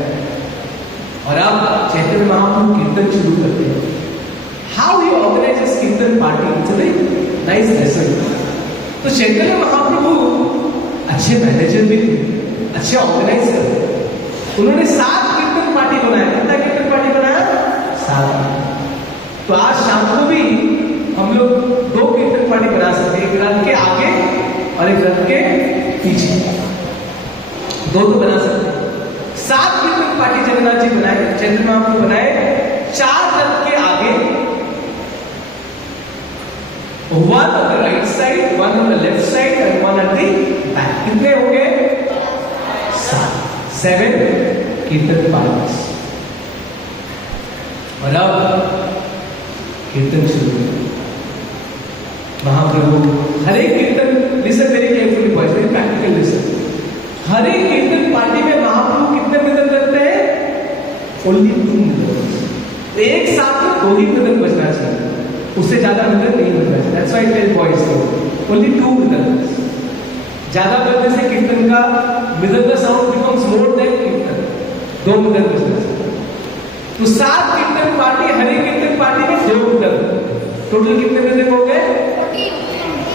और अब चैतन्य महाप्रभु कीर्तन शुरू करते हैं. How he organizes कीर्तन party? It's a very nice lesson. तो चैतन्य महाप्रभु अच्छे मैनेजर भी थे, अच्छे ऑर्गेनाइजर. उन्होंने 7 कीर्तन पार्टी बनाया. कितना कीर्तन पार्टी बनाया? 7. तो आज शाम को भी हम लोग 2 कीर्तन पार्टी बना सकते हैं. एक रथ के आगे और एक रथ के पीछे. 2 तो बना सकते हैं. 7 कीर्तन पार्टी जगन्नाथ जी बनाए, चैतन्य महाप्रभु बनाए. 4 रथ के आगे, 1 on the right side, 1 on the left side and 1 at the back. कितने हो गए? 7 कीर्तन पार्टीज. और अब कीर्तन शुरू. महाप्रभु हर एक कीर्तन, listen very carefully boys, very practical listen. हर एक कीर्तन पार्टी में महाप्रभु कितने मृदंग करते हैं? ओनली 2 मृदंग. एक साथ में 2 ही मृदंग बजना चाहिए, उससे ज्यादा मृदंग नहीं बजना चाहिए. That's why I tell boys only 2 mridang. ज्यादा बजने से कीर्तन का मृदंग साउंड बिकम्स मोर देन कीर्तन. 2 मृदंग बजना चाहिए. तो 7 कीर्तन पार्टी, हर एक कीर्तन पार्टी में 2 मृदंग. टोटल कितने मृदंग हो गए?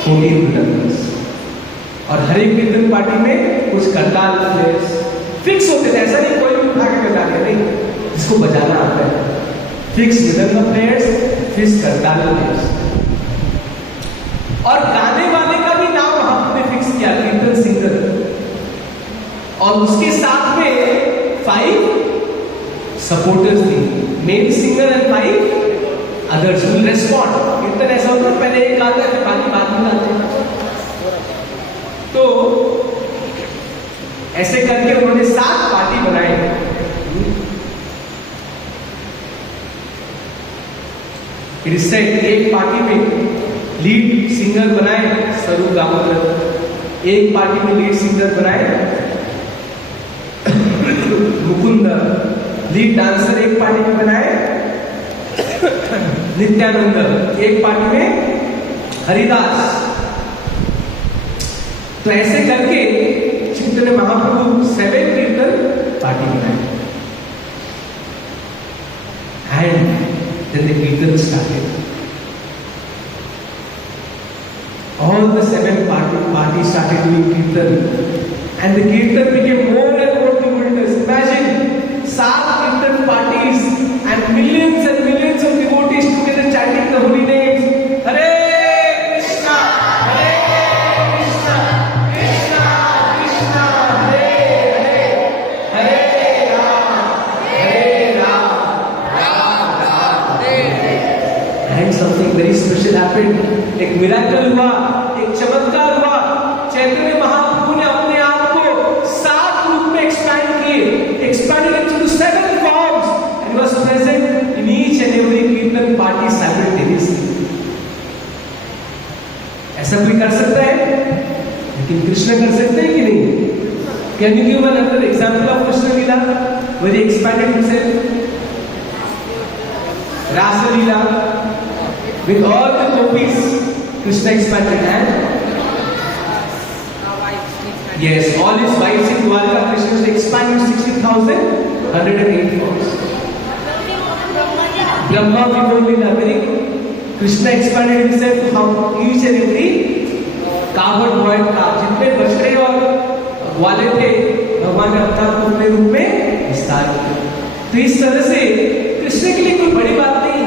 14 मृदंग. और हर एक कीर्तन पार्टी में कुछ करताल फिक्स होते थे. ऐसा नहीं कोई भी उठा के बजा दिया, नहीं. इसको बजाना आता है। फिक्स मृदंग प्लेयर्स, फिक्स करताल प्लेयर्स। और गाने वाले का भी नाम हमने फिक्स किया, कीर्तन सिंगर। और उसके साथ में 5 सपोर्टर्स थी, main singer and 5 others will respond. कीर्तन ऐसा होता है, पहले एक गाता है फिर बाकी बाद में गाते हैं। तो ऐसे करके उन्होंने 7 पार्टी बनाए। इट इज सेड एक पार्टी में लीड सिंगर बनाए स्वरूप दामोदर, एक पार्टी में लीड सिंगर बनाए मुकुंद, लीड डांसर एक पार्टी में बनाए नित्यानंद, एक पार्टी में हरिदास। तो ऐसे करके चैतन्य महाप्रभु 7 कीर्तन पार्टी बनाए। And then the kirtan started. All the 7 parties started doing kirtan, and the kirtan became more and more tumultuous. Imagine 7 kirtan parties and millions of devotees together chanting the holy names. Hare Krishna, Hare Krishna, Krishna Krishna, Hare Hare, Hare Rama, Hare Rama, Rama Rama, Hare. And something very special happened. एक मिराकल हुआ, एक चमत्कार हुआ। चैतन्य महाप्रभु ने अपने आप को 7 रूप में एक्सपैंड किए, expanded into 7 forms, and he was present in each and every kirtan party simultaneously. ऐसा कोई कर सकता है? लेकिन कृष्ण कर सकते हैं कि नहीं? Can you give another example of Krishna Leela where he expanded himself? Rasa Leela, with all the gopis, Krishna expanded, and yes, all his wives in Dwarka, Krishna expanded 16,108 forms. Brahma before Leela, very good. Krishna expanded himself to how each and every cowherd boy का जितने बछड़े और ग्वाले थे, भगवान ने अवतार को अपने रूप में विस्तार किया। तो इस तरह से कृष्ण के लिए कोई बड़ी बात नहीं।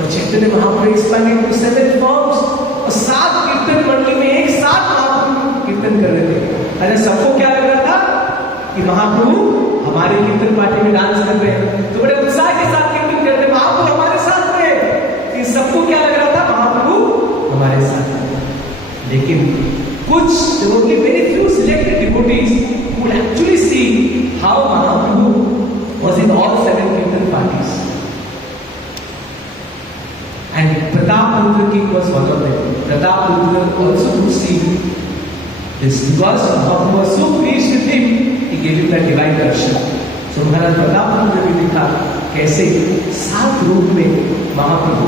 और Chaitanya Mahaprabhu expanded to 7 forms, और 7 कीर्तन मंडली में एक साथ महाप्रभु कीर्तन कर रहे थे। अरे सबको क्या लग रहा था कि महाप्रभु हमारे कीर्तन पार्टी में डांस कर रहे हैं, तो बड़े उत्साह के साथ कीर्तन कर रहे हैं, महाप्रभु हमारे साथ में। इन सबको क्या लग रहा था? महाप्रभु हमारे साथ। लेकिन कुछ only very few selected devotees would actually see how Mahaprabhu was in all 7 kirtan parties. And Prataprutra King was one of them. Prataprutra also could see this because Mahaprabhu was so pleased with him, he gave him that divine darshan. So Maharaj Prataprutra ने लिखा कैसे 7 रूप में महाप्रभु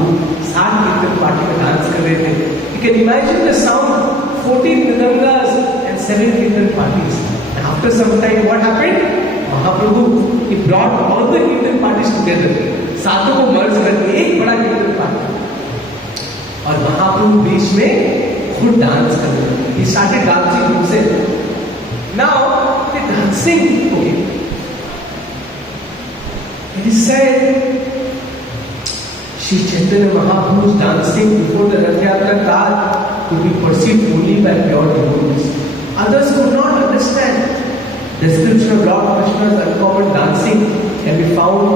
7 कीर्तन पार्टी में डांस कर रहे थे। You can imagine the sound, 14 mridangas and 7 kirtan parties. And after some time, what happened? Mahaprabhu, he brought all the kirtan parties together. सातों को मर्ज करके एक बड़ा कीर्तन पार्टी, और महाप्रभु बीच में खुद डांस कर रहे थे। He started dancing himself. Now the dancing, okay. It is said Shri Chaitanya Mahaprabhu's dancing before the Rath Yatra car could be perceived only by pure devotees. Others could not understand. Description of Lord Krishna's uncommon dancing can be found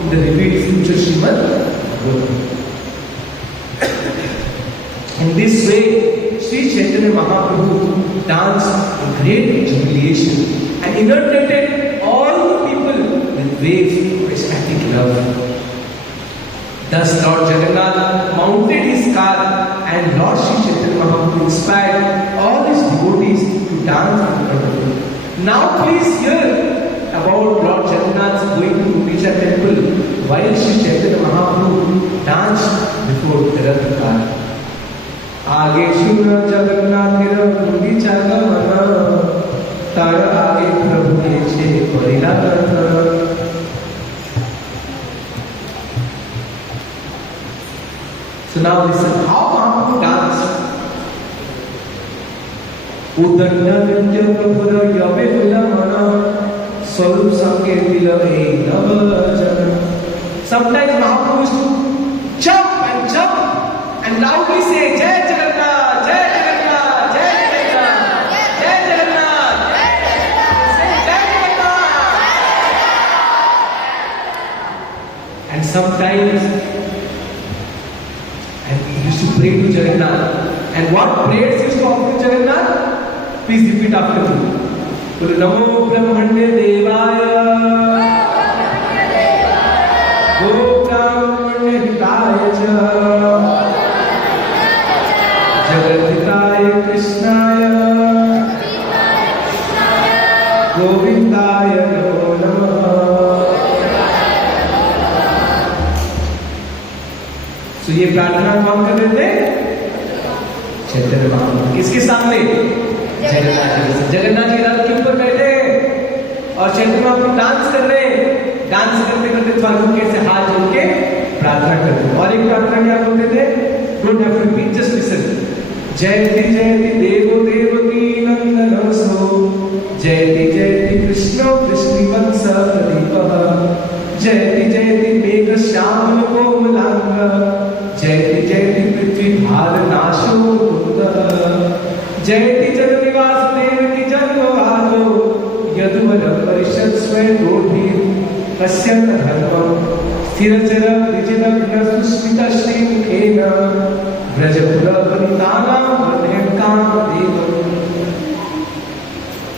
in the revealed future Srimad Bhagavatam. In this way, Sri Chaitanya Mahaprabhu danced in great jubilation and inundated all the people with waves of ecstatic love. Thus Lord Jagannath mounted his car, and Lord Sri Chaitanya Mahaprabhu inspired all his devotees to dance in front of him. Now please hear about Lord Jagannath's going to Gundicha temple while Sri Chaitanya Mahaprabhu danced before the Rath car. आगे शुर जगन्नाथ गुंडीचा गमन, तार आगे प्रभु के छे परिला कथन। So now listen how Mahaprabhu danced. Udanda Vinja Prabhuda Yabe Vilamana स्वरूप संकेतिल हे नव जन. Sometimes Mahaprabhu used to jump and loudly say Jai Jagannath, Jai Jagannath, Jai Jagannath, Jai Jagannath, say Jai Jagannath. And sometimes he used to pray to Jagannath. And what prayers he used to offer to Jagannath? Please repeat after me. Namo Brahmanya Devaya Gokramanya Hitaya Cha Jagadhitaya Krishnaya Govindaya Namo Namah. So ये प्रार्थना कौन कर रहे थे? चैतन्य महाप्रभु. किसके सामने? जगन्नाथ जी रथ के ऊपर बैठे और चैतन्य महाप्रभु डांस कर रहे हैं. डांस करते करते थोड़ा कैसे हाथ जोड़ के प्रार्थना करते हैं. और एक प्रार्थना क्या बोलते थे? Don't have to repeat, just listen. जयति जयति देवो देवकी नंदन सो जयति जयति कृष्ण कृष्णवंश प्रदीपः जयति जयति मेघ श्याम कोमलांग जयति जयति पृथ्वी भार नाशो मुकुंदः जयति जगति वासुदेव की जन्मवादो यदुवर परिषद स्वयं रोधी पश्यत धर्मं स्थिरचर विजिनग्न सुस्मित श्रीमुखेन व्रजपुर वनितानां वृद्धेन कामदेवम्.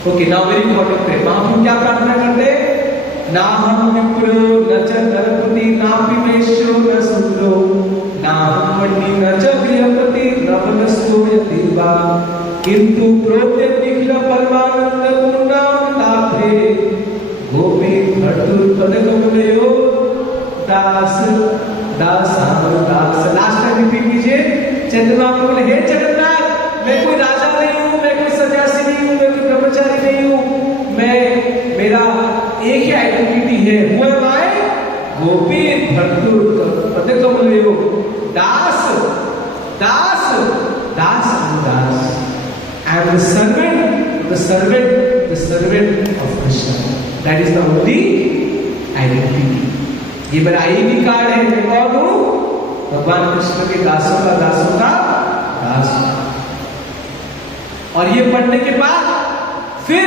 ओके, नाउ वेरी इंपॉर्टेंट है. महाप्रभु क्या प्रार्थना करते हैं? नाहं विप्रो न च नरपति नापि वैश्यो न शूद्रो नाहं वन्नी न च गृहपति न वनस्थो यतीवा किंतु प्रोत्य निखिल परमानंद पूर्णानंदात्रे गोपी भट्टुर पदकमलयो दास दासाम दास. लास्ट टाइम रिपीट कीजिए. चैतन्य महाप्रभु बोले हे जगन्नाथ, मैं कोई राजा नहीं हूँ, मैं कोई सन्यासी नहीं हूँ, मैं कोई ब्रह्मचारी नहीं हूँ, मैं मेरा एक ही आइडेंटिटी है. वो है गोपी भट्टुर पदकमलयो दास दास दास दास. I am the servant of Krishna. That is the only identity. ये मेरा आईडी कार्ड है. मैं कौन हूँ? भगवान कृष्ण के दासों का दास. और ये पढ़ने के बाद फिर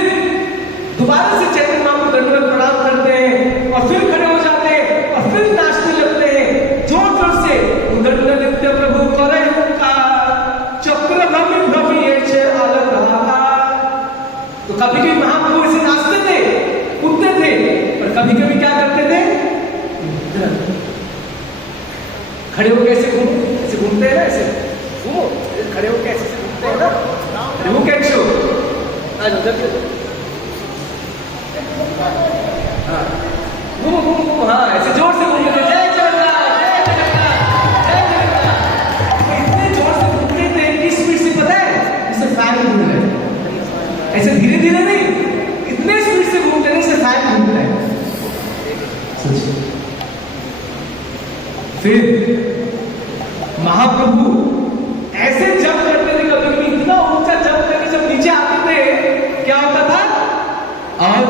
दोबारा से चैतन्य महाप्रभु दंडवत प्रणाम करते हैं और फिर खड़े हो जाते हैं और फिर नाचने लगते हैं जोर जोर से. दंड नित्य प्रभु करे का चक्र भ्रमि भ्रमि ये अलग. तो कभी कभी महाप्रभु ऐसे नाचते थे, कूदते थे, पर कभी कभी क्या करते थे? खड़े होकर ऐसे घूमते हैं ना, ऐसे घूमो, खड़े होकर ऐसे घूमते हैं ना. वो कैसे हो? हाँ, घूमो, हाँ, ऐसे जोर से घूमते थे. जय जगन्नाथ, जय जगन्नाथ, जय जगन्नाथ. इतने जोर से घूमते थे कि स्पीड से पता है जैसे फैन घूम रहे. ऐसे धीरे धीरे नहीं, इतने स्पीड से घूमते हैं जैसे फैन घूम रहे हैं. फिर महाप्रभु ऐसे जंप करते थे, कभी इतना ऊंचा जंप करके जब नीचे आते थे क्या होता था? और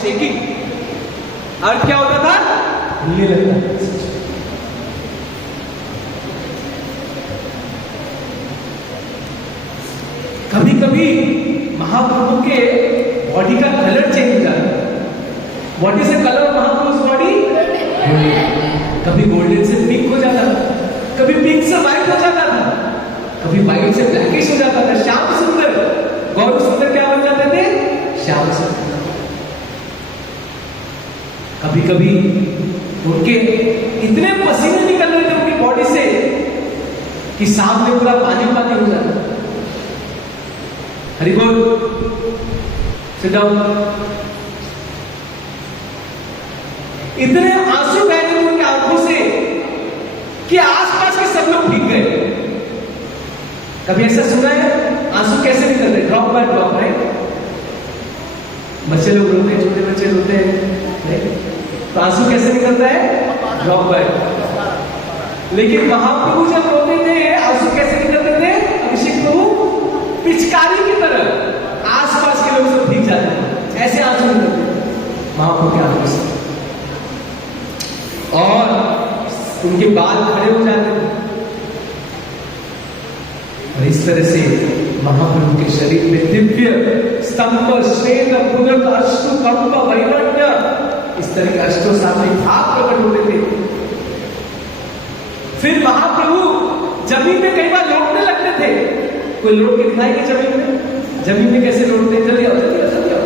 शेकिंग. और क्या होता था? हिलने लगता. कभी कभी महाप्रभु के बॉडी का कलर चेंज हो जाता. What is the colour of Mahaprabhu's body? कभी गोल्डन से पिंक हो जाता था, कभी पिंक से व्हाइट हो जाता था, कभी व्हाइट से ब्लैकिश हो जाता था. श्याम सुंदर, गौर सुंदर क्या बन जाते थे? श्याम सुंदर. कभी कभी उनके इतने पसीने निकल रहे थे उनकी बॉडी से कि सामने पूरा पानी पानी हो जाता. हरि बोल. Sit down. इतने आंसू बह रहे उनकी आंखों से कि आसपास के सब लोग भीग गए. कभी ऐसा सुना है? आंसू कैसे निकल रहे? Drop by drop. है बच्चे लोग रोते हैं, छोटे बच्चे रोते हैं, तो आंसू कैसे निकलता है? Drop by. लेकिन महाप्रभु जब रोते थे आंसू कैसे निकलते थे? अभिषेक प्रभु पिचकारी की तरह आसपास के लोग सब भीग जाते हैं. ऐसे आंसू निकलते. महाप्रभु के आंखों से, और उनके बाल खड़े हो जाते थे। और इस तरह से महाप्रभु के शरीर में दिव्य स्तंभ, श्वेत, पुलक, अश्रु, कंप, वैरण्य, इस तरह के अष्टों सात्विक भाव प्रकट होते थे। फिर महाप्रभु जमीन में कई बार लौटने लगते थे। कोई लौट के दिखाएंगे जमीन में कैसे लौटते? जल्दी आओ, जल्दी आओ, जल्दी आओ।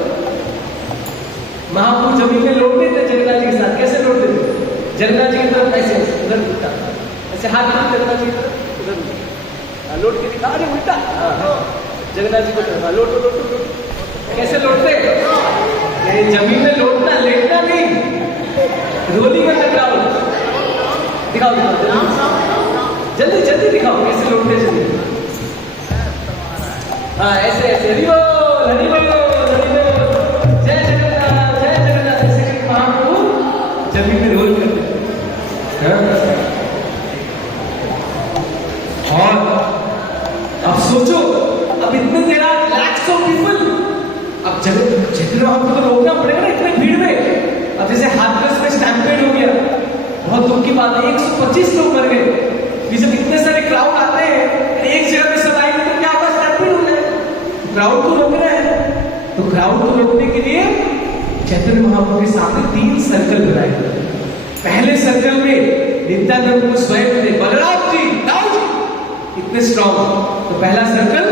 महाप्रभु जमीन में लौटते थे जगन्नाथ जी के साथ। कैसे लौटते थे? जगन्नाथ जी की तरफ ऐसे उधर उल्टा, ऐसे हाथ में जगन्नाथ जी की तरफ उधर लौट के दिखा, अरे उल्टा, जगन्नाथ जी को लोटो लोटो लोटो। कैसे लौटते? जमीन में लौटना, लेटना नहीं, रोलिंग में टकराओ। दिखाओ जल्दी जल्दी दिखाओ कैसे लौटते जल्दी। हाँ ऐसे ऐसे, हरि बोल हरि बोल हरि बोल, जय जगन्नाथ जय जगन्नाथ, ऐसे महाप्रभु जमीन में रोल करते। और अब सोचो, अब इतने देर लैक्स ऑफ पीपल, अब चैतन्य महाप्रभु को रोकना पड़ेगा ना इतने भीड़ में। अब जैसे हाथरस में स्टैम्पेड हो गया, बहुत दुख की बात है, 125 लोग मर गए। ये जब इतने सारे क्राउड आते हैं, एक जगह पे सब आएंगे तो क्या होगा? स्टैम्पेड हो जाए। क्राउड को रोकना है, तो क्राउड को रोकने के लिए चैतन्य महाप्रभु के सामने 3 सर्कल बनाए। पहले सर्कल में नित्यानंद को स्वयं थे, बलराम जी, दाऊ जी, इतने स्ट्रॉन्ग। तो पहला circle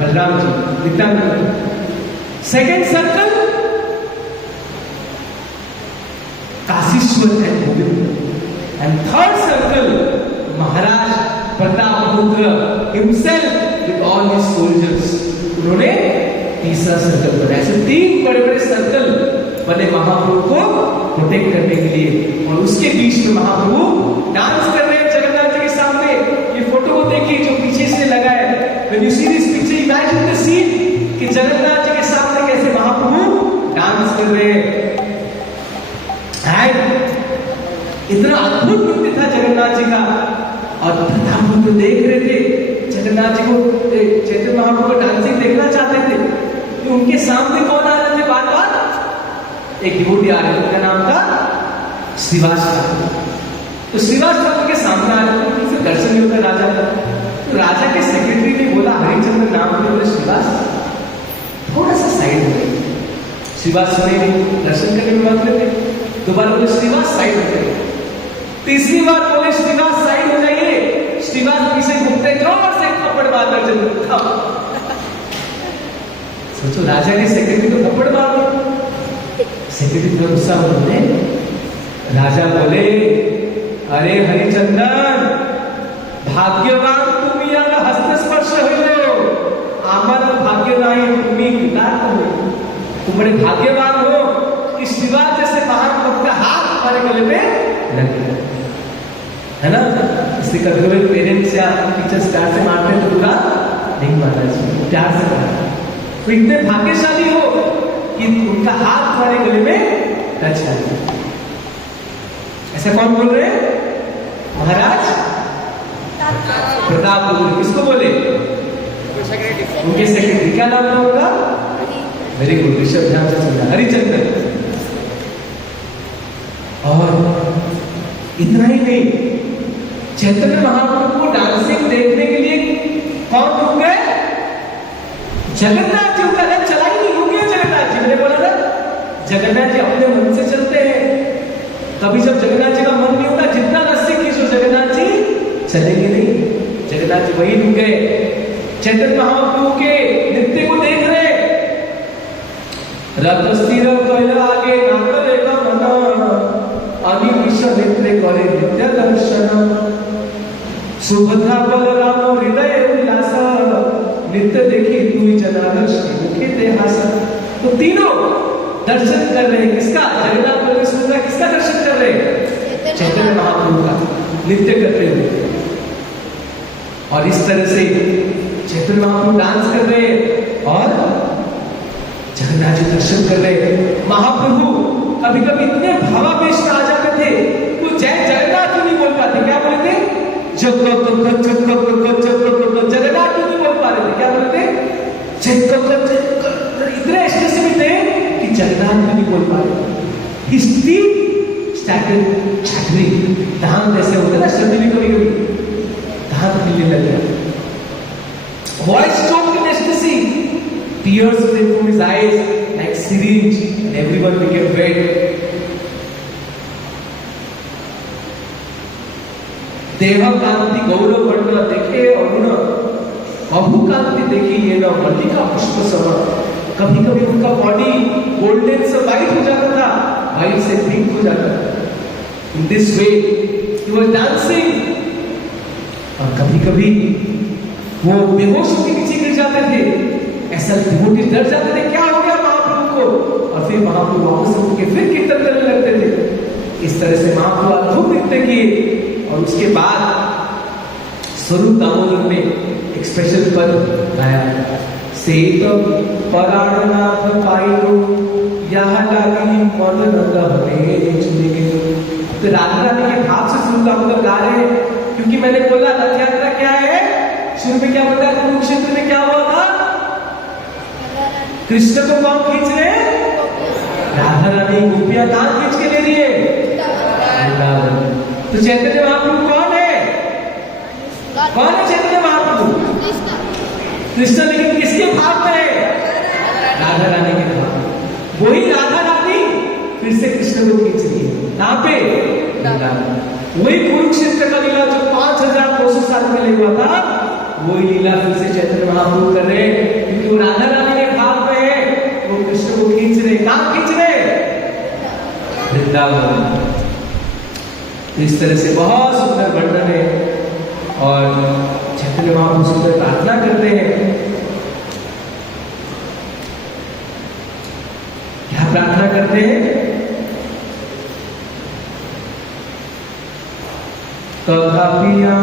Balram ji, Nityanand. Second circle Kashishwar and Govind, and third circle Maharaj Prataprudra himself with all his soldiers. उन्होंने तीसरा सर्कल बनाया। ऐसे 3 बड़े बड़े सर्कल बने महाप्रभु को प्रोटेक्ट करने के लिए। और उसके बीच में महाप्रभु डांस कर रहे हैं जगन्नाथ जी के सामने। ये फोटो को देखिए जो पीछे से लगा है। When you see this picture, imagine the scene कि जगन्नाथ जी के सामने कैसे महाप्रभु डांस कर रहे हैं। इतना अद्भुत नृत्य था जगन्नाथ जी का। और प्रतापरुद्र देख रहे थे जगन्नाथ जी को, चैतन्य महाप्रभु को डांसिंग देखना चाहते थे। तो उनके सामने कौन आ रहे थे? बार बार एक डिवोटी आ रहे थे, उनका नाम था श्रीवास ठाकुर। तो श्रीवास ठाकुर के सामने आ रहे थे, उनसे दर्शन नहीं होता राजा का। तो राजा के सेक्रेटरी ने बोला, हरिचंद्र नाम के बोले श्रीवास थोड़ा सा साइड हो गए। श्रीवास ने दर्शन करने में मत लेते। दोबारा बोले श्रीवास साइड हो गए। तीसरी बार बोले श्रीवास साइड हो जाइए। श्रीवास पीछे घूमते जोर से थप्पड़ मारना चलो। सोचो राजा के सेक्रेटरी को थप्पड़ मार दो। सेक्रेटरी को गुस्सा होते, राजा बोले, अरे हरिचंदन भाग्यवान तुम्ही याला हस्तस्पर्श हलो, आम्हाला भाग्य नाही, तुम्ही कृतार्थ हो। तुम बड़े भाग्यवान हो कि श्रीवास जैसे महान भक्त का हाथ हमारे गले पे लग गया, है ना। इससे कभी कभी पेरेंट्स या टीचर्स प्यार से मारते हैं तो बुरा नहीं मारना चाहिए, प्यार से मारना। तो इतने भाग्यशाली हो कि उनका हाथ तुम्हारे गले में टच कर दिया। ऐसा कौन बोल रहे हैं? महाराज प्रतापरुद्र। किसको बोले? उनके सेक्रेटरी। क्या नाम था उनका? वेरी गुड, ऋषभ ध्यान से सुनना, हरिचंद्र। और इतना ही नहीं, चैतन्य महाप्रभु को डांसिंग देखने के लिए कौन रुक गए? जगन्नाथ जी। उनका रथ चला ही नहीं, रुक गया जगन्नाथ जी। मैंने बोला ना जगन्नाथ जी अपने मन से चलते हैं। कभी जब जगन्नाथ जी का मन नहीं होता, जितना रस्सी खींचो जगन्नाथ जी चलेंगे नहीं। जगन्नाथ जी वही रुक गए। चैतन्य महाप्रभु के नृत्य को देख रहे। रथ स्थिर कइला आगे नाकले का मना, अभी विश्व नृत्य करे नित्य दर्शन। सुभद्रा बलराम हृदय उल्लास, नित्य देखी दुई जनादर्श मुखे ते हास। तो तीनों दर्शन कर रहे हैं। किसका? जगन्नाथ बलदेव सुभद्रा किसका दर्शन कर रहे हैं? चैतन्य महाप्रभु का, नृत्य करते हुए। और इस तरह से चैतन्य महाप्रभु डांस कर रहे हैं और जगन्नाथ जी दर्शन कर रहे हैं। महाप्रभु कभी कभी इतने भावावेश में आ जाते थे तो जय जगन्नाथ नहीं बोल पाते। क्या बोलते? जगन्नाथ नहीं बोल पा रहे थे। क्या बोलते? इतने स्टेशन में थे कि जगन्नाथ नहीं बोल पा रहे। His teeth started chattering. दांत ऐसे होते हैं ना शरीर में कभी-कभी दांत हिलने लगे. Voice choked in ecstasy. Tears came from his eyes like syringe, and everyone became wet. देव कांति गौरव वर्ण देखे अरुण, अभु कांति देखी ये न मल्लिका पुष्प सम. कभी कभी उनका बॉडी गोल्डन से व्हाइट हो जाता था, व्हाइट से पिंक हो जाता था. In this way he was dancing. और कभी कभी वो बेहोश होकर नीचे गिर जाते थे. ऐसा डिवोटी डर जाते थे क्या हो गया महाप्रभु को, और फिर महाप्रभु वापस उठके फिर कीर्तन करने लगते थे. इस तरह से महाप्रभु अद्भुत नृत्य किए. और उसके बाद स्वरूप दामोदर ने एक स्पेशल पद गाया. सेत पराणनाथ पाइलो यहाँ लागी मन रंग हमें चुनेंगे. तो राधा रानी के भाव से स्वरूप दामोदर गा रहे हैं, क्योंकि मैंने बोला रथ यात्रा क्या है. शुरू में क्या बताया, कुरुक्षेत्र में क्या हुआ था, कृष्ण को कौन खींच रहे हैं, राधा रानी. गोपियां कहां खींच के ले रही है, तो चैतन्य महाप्रभु कौन है, कौन है चैतन्य महाप्रभु, कृष्ण. लेकिन किसके भाव में है, राधा रानी के भाव में. वही राधा रानी फिर से कृष्ण को खींच रही है. कहां पे, वही कुरुक्षेत्र का लीला जो 5200 साल पहले हुआ था, वही लीला फिर से चैतन्य महाप्रभु कर रहे हैं. क्योंकि वो राधा रानी के भाव में है, वो कृष्ण को खींच रहे. कहां खींच रहे, वृंदावन. इस तरह से बहुत सुंदर वर्णन है. और चैतन्य महाप्रभु सुंदर प्रार्थना करते हैं. क्या प्रार्थना करते हैं, तथापिया.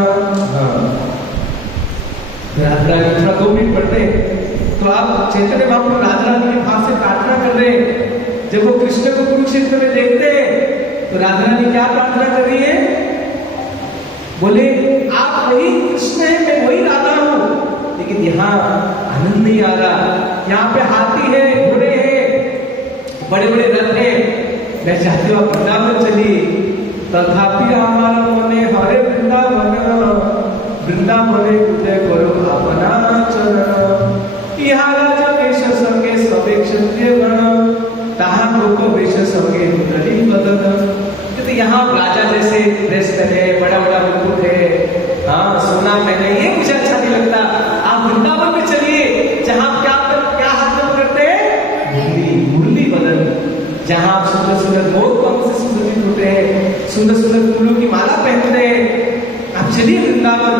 राधा रानी थोड़ा 2 मिनट पढ़ते हैं. तो आप चैतन्य महाप्रभु राधा रानी के भाव से प्रार्थना कर रहे हैं. जब वो कृष्ण को कुरुक्षेत्र में देखते हैं तो राधा रानी क्या प्रार्थना कर रही है, बोले आप वही कृष्ण है, मैं वही राधा हूं, लेकिन यहाँ आनंद नहीं आ रहा. यहाँ पे हाथी है, घोड़े हैं, बड़े बड़े रथ हैं, मैं चाहती हूँ आप वृंदावन चलिए. तथापि हमारा मने हरे वृंदावन, वृंदावन उदय करो अपना चरण. यहाँ राजा वेश संगे सबे क्षत्रिय गण, ताहा लोक वेश संगे मुरली बदन. तो यहाँ राजा जैसे ड्रेस पहने, बड़ा बड़ा मुकुट है, हाँ सोना पहने, ये मुझे अच्छा नहीं लगता. आप वृंदावन में चलिए जहाँ क्या हाथ में करते हैं, मुरली बदन, जहाँ आप सुंदर सुंदर मोर पंख से सुगंधित होते हैं, सुंदर सुंदर फूलों की माला पहनते हैं. आप चलिए वृंदावन.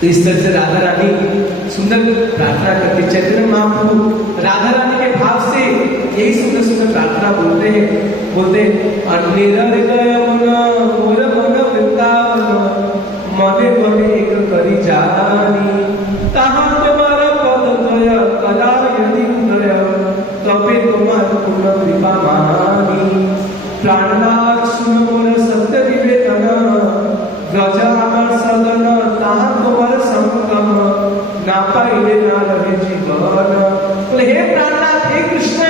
तो इस तरह से राधा रानी सुंदर प्रार्थना करती. चैतन्य महाप्रभु राधा रानी के भाव से यही सुंदर सुंदर प्रार्थना बोलते हैं. मने मने एक करी जानी, तहाँ तुम्हारा पद दय कला यदि उदय, तबे तुम्हार पूर्ण कृपा मानी. प्राणनाथ सुन मोर सत्य निवेदन, व्रज आमार सदन, ताहाँ तुम्हार संगम, ना पाइले ना रहे जीवन. बोले हे प्राणनाथ, हे कृष्ण,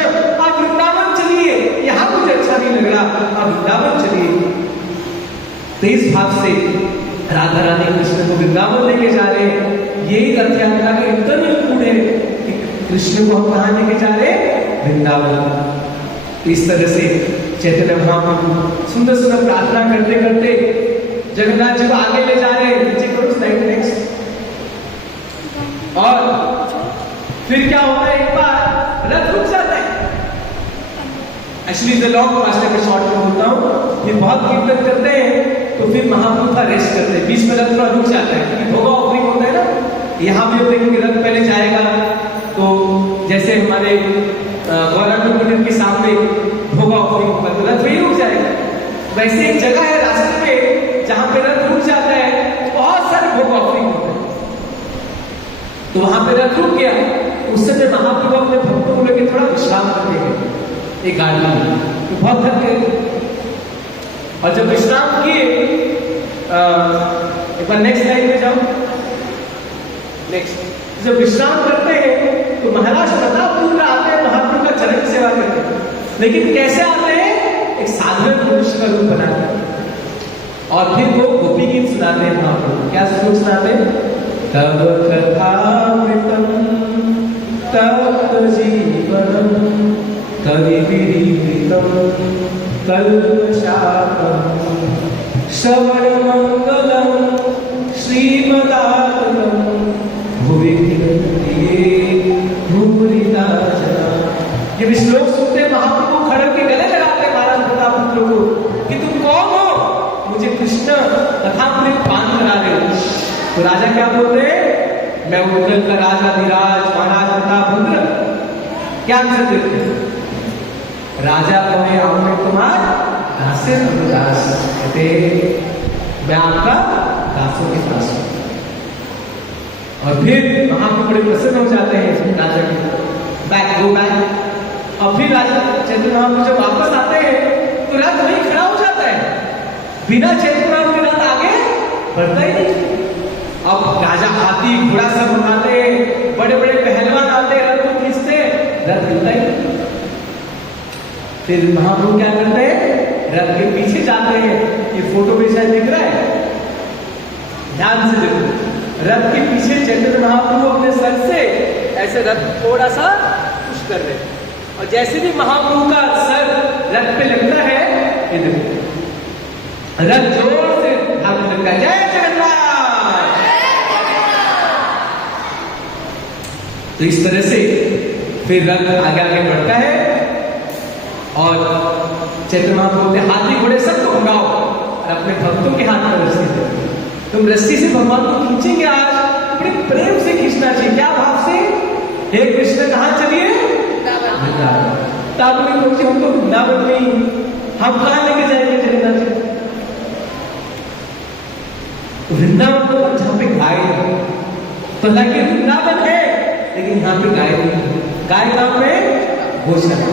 आप वृंदावन चलिए, यहाँ मुझे अच्छा नहीं लग रहा, आप वृंदावन चलिए. तो इस भाव से राधा रानी कृष्ण को वृंदावन लेके जा रहे हैं. यही रथ यात्रा का इंटरनल मूड है कि कृष्ण को हम कहाँ लेके जा रहे हैं, वृंदावन. इस तरह से चैतन्य महाप्रभु सुंदर सुंदर प्रार्थना करते करते जगन्नाथ जी को आगे ले जा रहे हैं. नीचे करो स्लाइड नेक्स्ट. और फिर क्या होता है, एक बार रथ रुक जाता है. एक्चुअली द लॉन्ग फास्ट में शॉर्ट में बोलता हूँ, ये बहुत कीर्तन करते हैं तो फिर महाप्रभु का रेस्ट करते हैं. बीच में रथ थोड़ा रुक जाता है क्योंकि भोगा ऑफरिंग होता है ना. यहाँ भी होता है कि रथ पहले जाएगा, तो जैसे हमारे गौरांग मंदिर के सामने भोगा ऑफरिंग होगा तो रथ वही रुक जाएगा. वैसे एक जगह है रास्ते में जहाँ पे रथ रुक जाता है, बहुत सारे भोगा ऑफरिंग होते हैं. तो वहां पे रथ रुक गया. उस समय महाप्रभु अपने भक्तों को लेकर थोड़ा विश्राम करते हैं एक गाड़ी में. तो बहुत थक गए और जब विश्राम किए, एक बार नेक्स्ट लाइन में जाओ. नेक्स्ट जब विश्राम करते हैं तो महाराज प्रतापपुर आते हैं महाप्रभु का चरण सेवा करते हैं. लेकिन कैसे आते हैं? एक साधारण मनुष्य का रूप बनाते, और फिर वो गोपी गीत सुनाते हैं महाप्रभु। क्या श्लोक सुनाते हैं? तब कथामृतम तप्त जीवनम कविभिरीडितम कल्पशाकम श्रवणमंगलम श्रीमदाततम भुवि भूरिता जना। ये भी श्लोक सुनते हैं महाप्रभु खड़े के गले लगाते हैं महाराज प्रतापरुद्र को कि तुम कौन हो, मुझे कृष्ण कथामृत पान करा रहे हो। तो राजा क्या बोलते हैं? मैं उज्जैन का राजा धीराज महाराज प्रतापरुद्र। क्या आंसर देते हैं? राजा कहे आपने कुमार दासे दास, कहते मैं आपका दासों के दास हूं। और फिर महाप्रभु बड़े प्रसन्न हो जाते हैं राजा के, बैक गो बैक। और फिर राजा चैतन्य महाप्रभु जब वापस आते हैं तो रथ वहीं खड़ा हो जाता है, बिना चैतन्य महाप्रभु के रथ आगे बढ़ता ही नहीं। अब राजा हाथी घोड़ा सब उठाते, बड़े बड़े पहलवान आते, रथ को खींचते, रथ हिलता ही नहीं। फिर महाप्रभु क्या करते हैं? रथ के पीछे जाते हैं। ये फोटो में शायद दिख रहा है, ध्यान से देखो। रथ के पीछे चैतन्य महाप्रभु अपने सर से ऐसे रथ थोड़ा सा पुश कर रहे हैं, और जैसे भी महाप्रभु का सर रथ पे लगता है, ये देखो रथ जोर से भागने लगता है, जय जगन्नाथ। तो इस तरह से फिर रथ आगे आगे बढ़ता है, और चैतन्य महाप्रभु बोलते हाथी घोड़े सबको भगाओ और अपने भक्तों के हाथ में रस्सी दो। तुम रस्सी से भगवान को खींचेंगे आज, बड़े प्रेम से खींचना चाहिए। क्या भाव से? हे कृष्ण कहाँ चलिए? तब हम तो वृंदावन में, हम कहाँ लेके जाएंगे जगन्नाथ जी? वृंदावन तो जहाँ पे गाय है, तो लगे वृंदावन है लेकिन यहाँ पे गाय नहीं है। गाय कहाँ पे? गौशाला।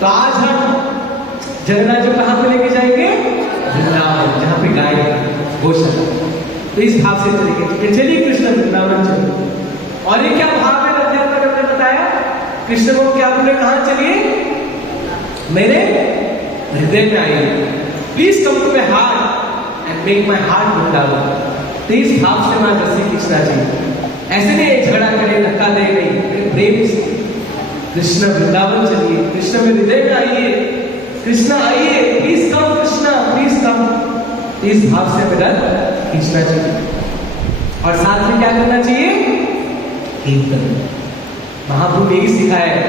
तो आज हम जगन्नाथ जी कहाँ पे लेके जाएंगे? वृंदावन, जहाँ पे गाय है, गौशाला। तो इस भाव से चलेंगे, चलिए कृष्ण वृंदावन चलिए। और ये क्या भाव है? रथ यात्रा करके बताया कृष्ण को क्या बोले, कहाँ चलिए? मेरे हृदय में आइए, please come to my heart and make my heart Vrindavan. तो इस भाव से वहां रस्सी खींचना चाहिए। ऐसे नहीं झगड़ा करे, धक्का दे नहीं, प्रेम से कृष्ण वृंदावन चलिए, कृष्ण में हृदय में आइए, कृष्ण आइए, please come Krishna, please come. इस भाव से मेरा खींचना चाहिए। और साथ में क्या करना चाहिए? कीर्तन। महाप्रभु ने यही सिखाया है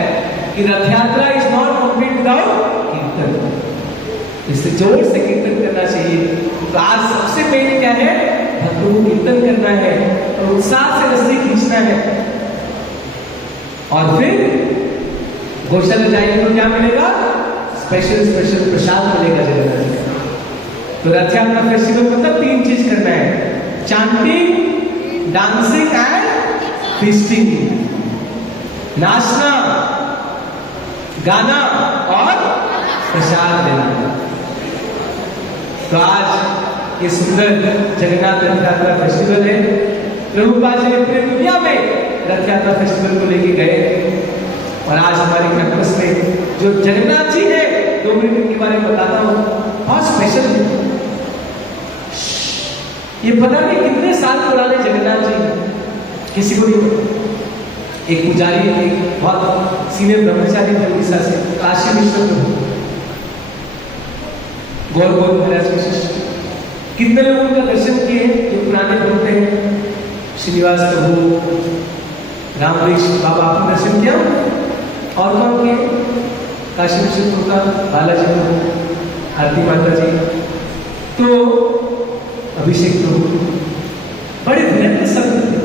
कि रथ यात्रा इज नॉट कंप्लीट विदाउट कीर्तन। इससे जोर से कीर्तन करना चाहिए। तो आज सबसे पहले क्या है? भक्तों को कीर्तन करना है और उत्साह से रस्सी खींचना है। और फिर गौशाला जाएंगे तो क्या मिलेगा? स्पेशल स्पेशल प्रसाद मिलेगा जगन्नाथ जी का। तो रथ यात्रा फेस्टिवल मतलब 3 चीज करना है: चांटिंग, डांसिंग एंड फीस्टिंग। नाचना, गाना और प्रसाद देना। तो आज ये सुंदर जगन्नाथ रथ यात्रा फेस्टिवल है। प्रभुपाद जी ने पूरी दुनिया में रथ यात्रा फेस्टिवल को लेके गए, और आज हमारे कैंपस में जो जगन्नाथ जी है, 2 मिनट के बारे में बताता हूँ, बहुत स्पेशल है। ये पता नहीं कितने साल पुराने जगन्नाथ जी, किसी को नहीं पता। एक पुजारी, एक बहुत सीनियर ब्रह्मचारी थे उड़ीसा से, काशी विश्व गौर महाराज के शिष्य। कितने लोगों का दर्शन किए हैं जो पुराने भक्त हैं? श्रीनिवास प्रभु, रामदेश बाबा, आपने दर्शन किया? और कौन किए? काशी विश्व का बालाजी प्रभु, आरती माता जी, तो अभिषेक प्रभु, बड़े विनम्र संत थे।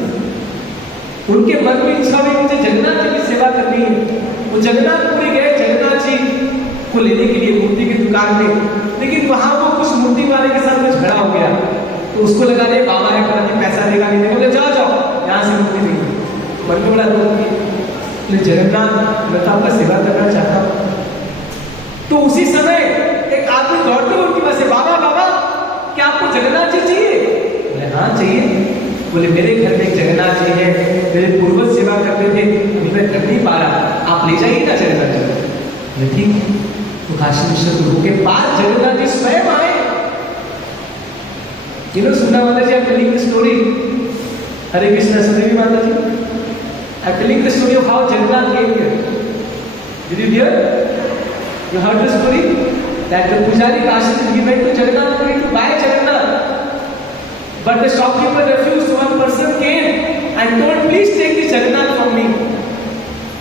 उनके मन में इच्छा हुई मुझे जगन्नाथ जी की सेवा करनी है। वो जगन्नाथपुरी गए जगन्नाथ जी को लेने के लिए मूर्ति की दुकान में, लेकिन वहां वो कुछ मूर्ति वाले के साथ कुछ झगड़ा हो गया। तो उसको लगा रहे बाबा है, पता नहीं पैसा देगा नहीं देगा, बोले जाओ जाओ यहाँ से मूर्ति नहीं। मन में बड़ा दुख किया, जगन्नाथ मैं तो आपका सेवा करना चाहता हूँ। तो उसी समय एक आदमी दौड़ते हुए उनके पास, बाबा बाबा क्या आपको जगन्नाथ जी चाहिए? बोले हाँ चाहिए। बोले मेरे घर में एक जगन्नाथ जी है, मेरे पूर्वज सेवा करते थे, मैं कर नहीं पा रहा, आप ले जाइए ना जगन्नाथ जी। ठीक है। तो काशी विश्वगुरु के पास जगन्नाथ जी स्वयं आए। सुना माता जी, I am telling the story. Hare Krishna, सुनेगी माता जी? I am telling the story of how Jagannath came here. Did you hear? You heard the story that the पुजारी Kashi he went to Jagannath Puri to buy Jagannath, but the shopkeeper refused. So one person came and told, please take this Jagannath from me.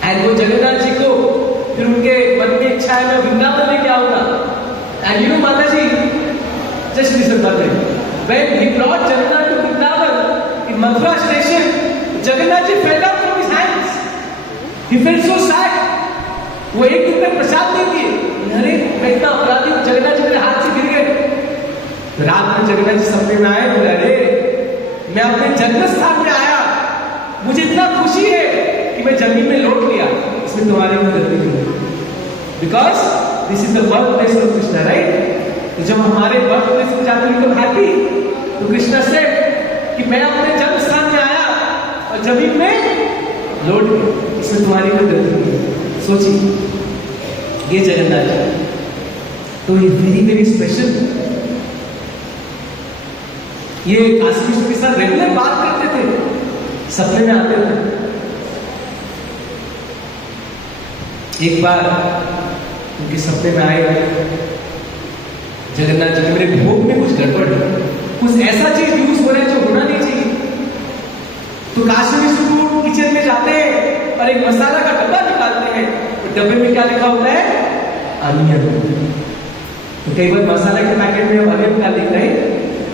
And वो जगन्नाथ जी को फिर उनके मन में इच्छा है मैं वृंदावन लेके आऊंगा। And you know माता जी, just listen माता जी, when he brought Jagannath to Vrindavan in Mathura station, Jagannath ji fell down from his hands. He felt so sad. वो एक दिन में प्रसाद नहीं दिए। अरे मैं इतना अपराधी हूँ, जगन्नाथ जी मेरे हाथ से गिर गए। रात में जगन्नाथ जी सपने में आए, बोले अरे मैं अपने जन्म स्थान में आया, मुझे इतना खुशी है कि मैं जमीन में लौट लिया, इसमें तुम्हारी कोई गलती नहीं है। Because this is the birth place of Krishna, right? तो जब हमारे बर्थ प्लेस में जाते हैं तो हैप्पी, तो कृष्णा से कि मैं अपने जन्म स्थान में आया और जमीन में लौट गया, इसमें तुम्हारी कोई गलती नहीं है। सोचिए ये जगन्नाथ जी तो ये वेरी वेरी स्पेशल। ये काशी विश्व के साथ रेगुलर बात करते थे, सपने में आते थे। एक बार उनके सपने में आए जगन्नाथ जी, मेरे भोग में कुछ गड़बड़ है, कुछ ऐसा चीज यूज हो रहा है जो होना नहीं चाहिए। तो काशी विश्व किचन में जाते हैं और एक मसाला का डब्बा निकालते हैं, तो डब्बे में क्या लिखा होता है? अनियन। तो कई बार मसाला के पैकेट में अनियन का लिख रहे हैं,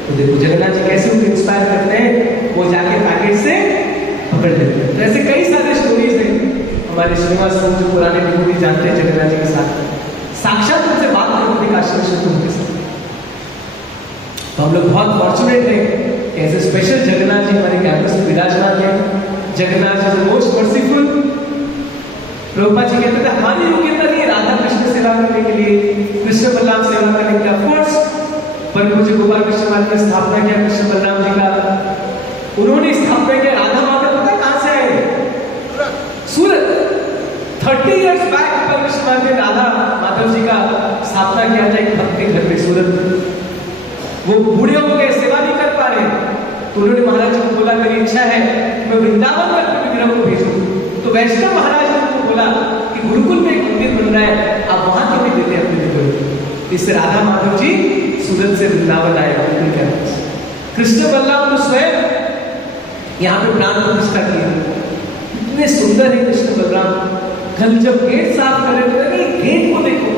तो देखो जगन्नाथ जी कैसे उनको इंस्पायर करते हैं, वो जाके पैकेट से पकड़ लेते हैं। तो ऐसे कई सारे स्टोरीज हैं। हमारे श्रीनिवास जो पुराने डिवोटी जानते हैं जगन्नाथ जी के साथ साक्षात उनसे बात करते थे काशी विश्व के साथ। तो हम लोग बहुत फॉर्चुनेट हैं कि ऐसे स्पेशल जगन्नाथ जी हमारे कैंपस में विराजमान है। Jagannath ji most merciful. प्रभुपाद जी कहते थे हमारी योग्यता नहीं है राधा कृष्ण सेवा करने के लिए, कृष्ण बलराम सेवा करने के लिए। ऑफकोर्स पर मुझे गोपाल कृष्ण महाराज ने स्थापना किया कृष्ण बलराम जी का, उन्होंने स्थापना किया। राधा माधव पता कहां से आए? सूरत। 30 इयर्स बैक गोपाल कृष्ण महाराज ने राधा माधव जी का स्थापना किया था एक भक्त के घर में सूरत। वो बूढ़े हो गए, सेवा नहीं कर पा रहे, तो उन्होंने महाराज जी को बोला मेरी इच्छा है मैं वृंदावन में अपने विग्रह को भेजूं। तो वैष्णव महाराज ने उनको बोला कि गुरुकुल में एक मंदिर बन रहा है, आप वहां क्यों नहीं देते अपने विग्रह। इससे राधा माधव जी सूरत से वृंदावन आए। कृष्ण बलराम तो स्वयं यहाँ पे प्राण प्रतिष्ठा की। इतने सुंदर है कृष्ण बलराम। कल जब गेट साफ कर रहे थे, गेट को देखो,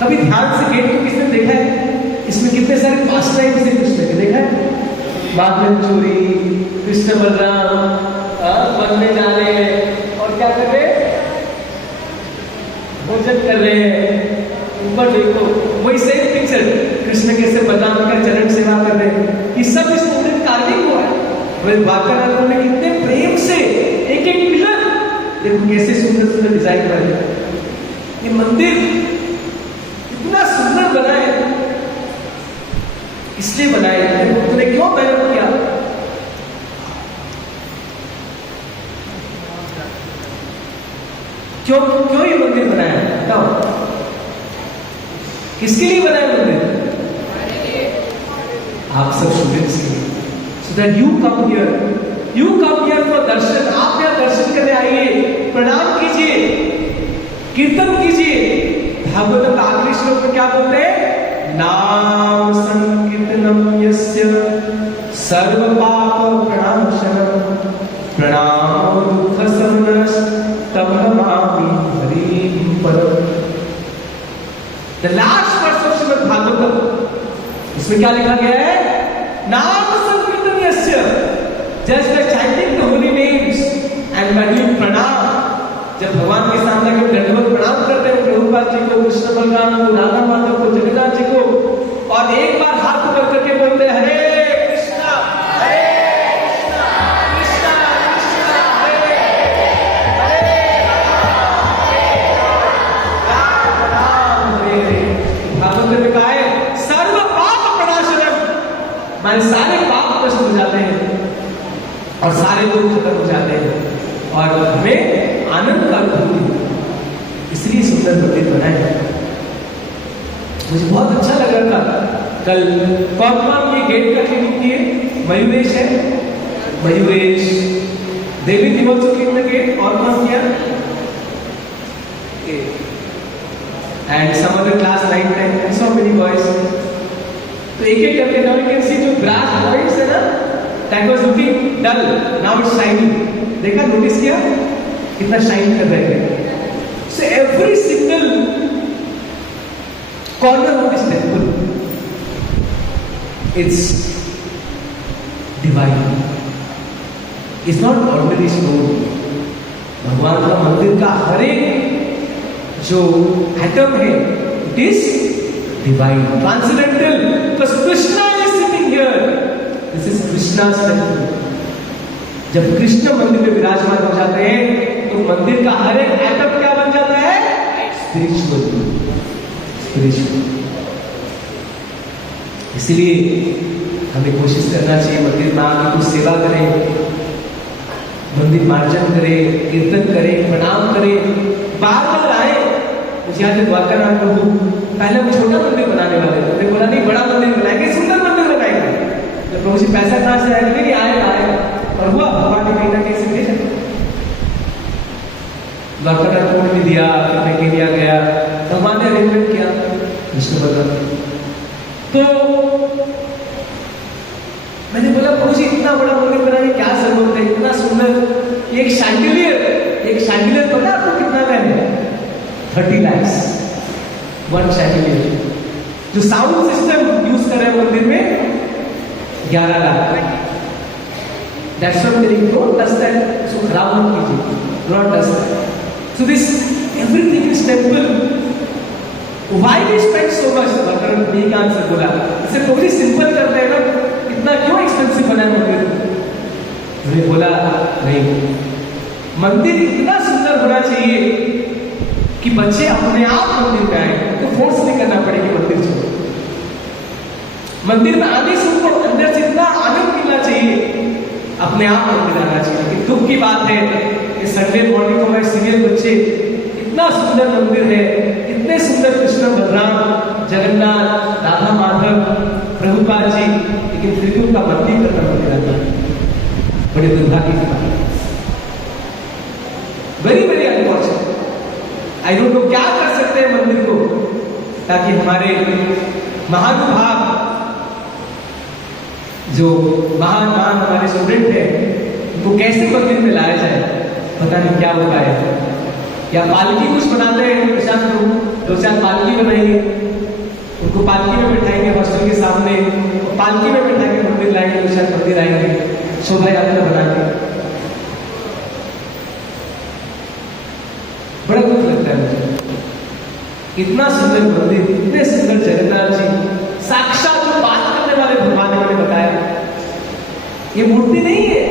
कभी ध्यान से गेट को किसने देखा है? इसमें कितने सारे पास टाइम से कृष्ण के देखा है। बादल चोरी, कृष्ण बलराम वन में जा रहे हैं और क्या कर रहे हैं? भोजन कर रहे हैं। ऊपर देखो वही सेम पिक्चर, कृष्ण कैसे बलराम का चरण सेवा कर रहे हैं। ये सब इस पूरे कार्विंग हुआ है। वाकानंद ने कितने प्रेम से एक एक पिलर देखो कैसे सुंदर सुंदर डिजाइन बने। ये मंदिर इतना सुंदर बना है, इसलिए बनाया है। तूने क्यों मेहनत किया? क्यों क्यों ये मंदिर बनाया? बताओ किसके लिए बनाया मंदिर? आप सब स्टूडेंट्स के लिए। So that you come here for दर्शन। आप यहाँ दर्शन करने आइए, प्रणाम कीजिए, कीर्तन कीजिए। भागवत का आखिरी श्लोक में क्या बोलते हैं? नाम संकीर्तनम यस्य सर्व पाप प्रणाशनम प्रणामो दुःख समनस तम नमामि हरिं परम। The last verse of Shrimad Bhagavatam, इसमें क्या लिखा गया है? नाम संकीर्तन यस्य, just by chanting the holy names and by doing pranam. जब भगवान के सामने के दंडवत प्रणाम करते हैं प्रभुपाद जी को, कृष्ण बलराम को, राधा माधव को, जगन्नाथ जी को, और एक बार हाथ ऊपर करके बोलते हैं हरे कृष्णा कृष्णा कृष्णा हरे हरे राम राम हरे हरे। भागवत में कहा है सर्व पाप प्रणाशनम, हमारे सारे पाप नष्ट हो जाते हैं और सारे दुख खत्म हो जाते हैं और हमें आनंद का अनुभूति। इसलिए सुंदर मंदिर बनाए। मुझे बहुत अच्छा लग रहा था कल। कौन कौन ये गेट का क्लीनिंग किए? मयूरेश है, मयूरेश, देवी दिवस क्लीन द गेट। और कौन किया? And some other class 9, 10 and so many boys. तो एक एक करके now you can see जो brass points है ना, that was looking dull, now it's shining. देखा, नोटिस किया कितना शाइन कर रहे हैं? So every single corner of this temple, it's divine. It's not ordinary stone. भगवान का मंदिर का हर एक जो एटम है, it is divine, transcendental, because Krishna is sitting here. This is Krishna's temple. जब कृष्ण मंदिर में विराजमान हो जाते हैं तो मंदिर का हर एक एटम क्या बन जाता है? Spiritual, spiritual. इसलिए हमें कोशिश करना चाहिए मंदिर में आके कुछ सेवा करें, मंदिर मार्जन करें, कीर्तन करें, प्रणाम करें, बार बार आए. मुझे याद है द्वारका नाथ प्रभु पहले वो छोटा मंदिर बनाने वाले थे, उन्होंने बोला नहीं बड़ा मंदिर बनाएंगे, सुंदर मंदिर बनाएंगे. जब प्रभु जी पैसा कहां से आएगा? नहीं आएगा, और हुआ. भगवान ने कहीं ना कहीं से भेजा. द्वारका नाथ प्रभु ने दिया, फिर मैं दिया गया, भगवान ने अरेंजमेंट किया, विष्णु भगवान. तो मैंने बोला प्रभु जी इतना बड़ा मंदिर बनाने क्या जरूरत है, इतना सुंदर. एक शैंडिलियर पता आपको कितना का है? 30 lakhs, 1 शैंडिलियर. जो साउंड सिस्टम यूज कर रहे हैं मंदिर में 11 lakh. That's what they don't touch that. So खराब मत कीजिए, not touch that. So this everything is temple. Why we spend so much? Doctor ने एक आंसर बोला, इसे प्रभु जी सिंपल करते हैं ना, इतना क्यों एक्सपेंसिव बना है मंदिर? उन्होंने बोला नहीं, मंदिर इतना सुंदर होना चाहिए कि बच्चे अपने आप मंदिर में आए, तो फोर्स नहीं करना पड़ेगी मंदिर छोड़ो. मंदिर में आने से उनको अंदर से इतना आनंद मिलना चाहिए, अपने आप मंदिर आना चाहिए. कि दुख की बात है कि संडे मॉर्निंग को हमारे सीनियर बच्चे, इतना सुंदर मंदिर है, इतने सुंदर कृष्ण बलराम, जगन्नाथ, राधा माधव, प्रभुपाद जी, लेकिन फिर भी उनका मंदिर करना मंदिर आता है. बड़े दुर्भाग्य की बात है. Very very unfortunate. I don't know क्या कर सकते हैं मंदिर को, ताकि हमारे महानुभाव जो महान महान हमारे स्टूडेंट हैं उनको कैसे मंदिर में लाया जाए. पता नहीं क्या होता है. या पालकी कुछ बनाते हैं प्रशांत प्रभु, 2-4 पालकी बनाएंगे, उनको पालकी में बैठाएंगे हॉस्टल के सामने, पालकी में बैठा के मंदिर लाएंगे, 2-4 मंदिर आएंगे, शोभा यात्रा बनाएंगे. बड़ा दुख लगता है मुझे. इतना सुंदर मंदिर, इतने सुंदर जगन्नाथ जी, साक्षात जो बात करने वाले भगवान ने मैंने बताया, ये मूर्ति नहीं है.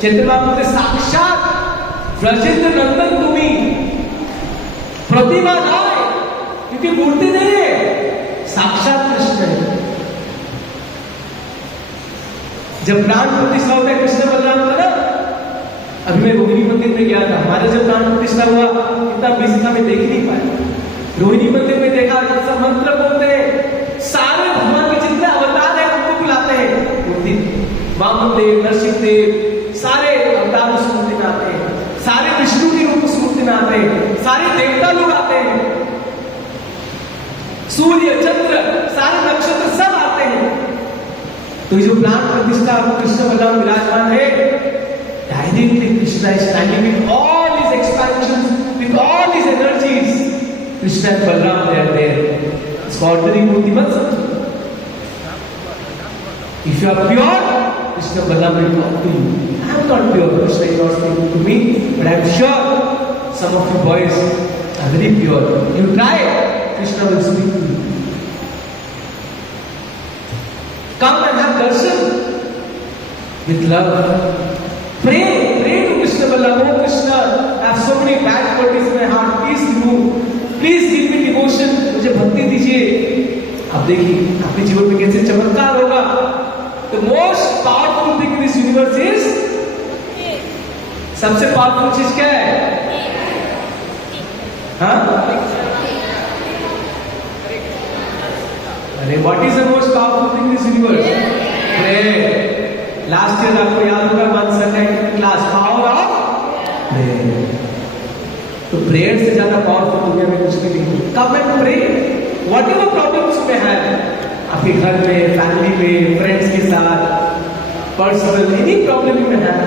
चैतन्य महाप्रभु ने साक्षात ब्रजेंद्र नंदन तुम्हें प्रतिमा लाए, क्योंकि मूर्ति नहीं है, साक्षात कृष्ण है. जब प्राण प्रतिष्ठा होता है कृष्ण बलराम का ना, अभी मैं रोहिणी मंदिर में गया था, हमारे जब प्राण प्रतिष्ठा हुआ इतना बिजी था मैं देख नहीं पाया. रोहिणी मंदिर में देखा सब मंत्र बोलते हैं, सारे भगवान के जितने अवतार है उनको बुलाते हैं. मूर्ति वामदेव, नरसिंहदेव, सारे अवतार उस मूर्ति में आते हैं, सारे विष्णु के रूप उस मूर्ति में आते हैं, सारे देवता लोग आते हैं, सूर्य चंद्र सारे नक्षत्र सब आते हैं. तो जो प्राण प्रतिष्ठा कृष्ण बलराम विराजमान है, directly Krishna is standing with all his expansion, with all his energies. Krishna and Balram they are there. इसको ऑर्डिनरी मूर्ति मत समझो. If you are pure, Krishna Balram will talk to you. I am not pure, Krishna is not speaking to me, but I am sure some of you boys are very pure. You try, Krishna will speak to you. Come and have darshan with love. Pray to Krishna Balaram. Oh Krishna, I have so many bad qualities in my heart. Please remove. Please give me devotion. मुझे भक्ति दीजिए. आप देखिए आपके जीवन में कैसे चमत्कार होगा. The most powerful thing in this universe is, सबसे पावरफुल चीज क्या है? हाँ? अरे what is the most powerful thing in this universe? Prayer. Last year आपको याद होगा one Sunday class power of prayer. तो प्रेयर से ज्यादा पावरफुल दुनिया में कुछ भी नहीं। Come and pray whatever problems you may have, आपके घर में, फैमिली में, फ्रेंड्स के साथ, personal any problem you may have,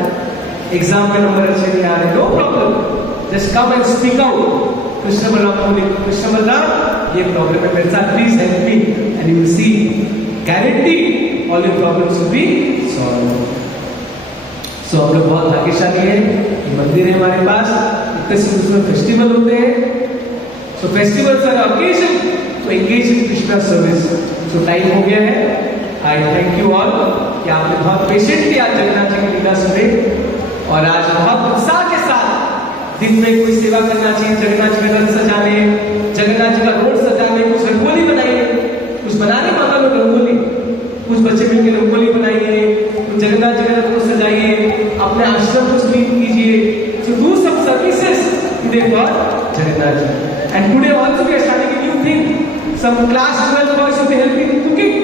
exam में नंबर अच्छे नहीं आ रहे, no problem, just come and speak out, Krishna Balaram बोले, कृष्ण बलराम ये प्रॉब्लम है मेरे साथ, please help me, and you will see guarantee all your problems will be solve. So हम लोग बहुत भाग्यशाली है, मंदिर है हमारे पास, इतने से उसमें फेस्टिवल होते हैं। So festivals are occasion to engage in Krishna service. So time हो गया है। आई थैंक यू ऑल कि आपने बहुत पेशेंटली आज जगन्नाथ जी की लीला सुने, और आज बहुत उत्साह के साथ दिन में कोई सेवा करना चाहिए, जगन्नाथ जी का रथ सजाने, जगन्नाथ जी का रोड सजाने, कुछ रंगोली बनाइए, कुछ बनाने वाला लोग रंगोली, कुछ बच्चे मिलकर रंगोली बनाइए, कुछ जगन्नाथ जी का रोड सजाइए, अपने आश्रम को क्लीन कीजिए, so do some services today for Jagannath ji. And today also we are starting a new thing. Some class 12 boys will be helping in cooking.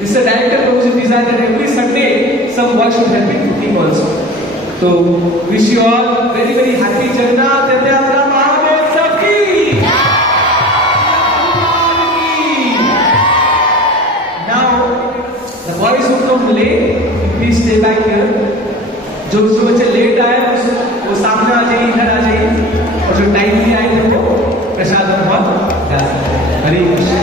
This is a director provision design that every Sunday some boys should help in cooking also. So wish you all very very happy Jagannath Yatra Mahotsava ki. Now the boys who come late, please stay back here. जो बच्चे लेट आए वो सामने आ जाइए, इधर आ जाइए, और जो टाइम नहीं आए थे वो प्रसाद बहुत हरे कृष्ण।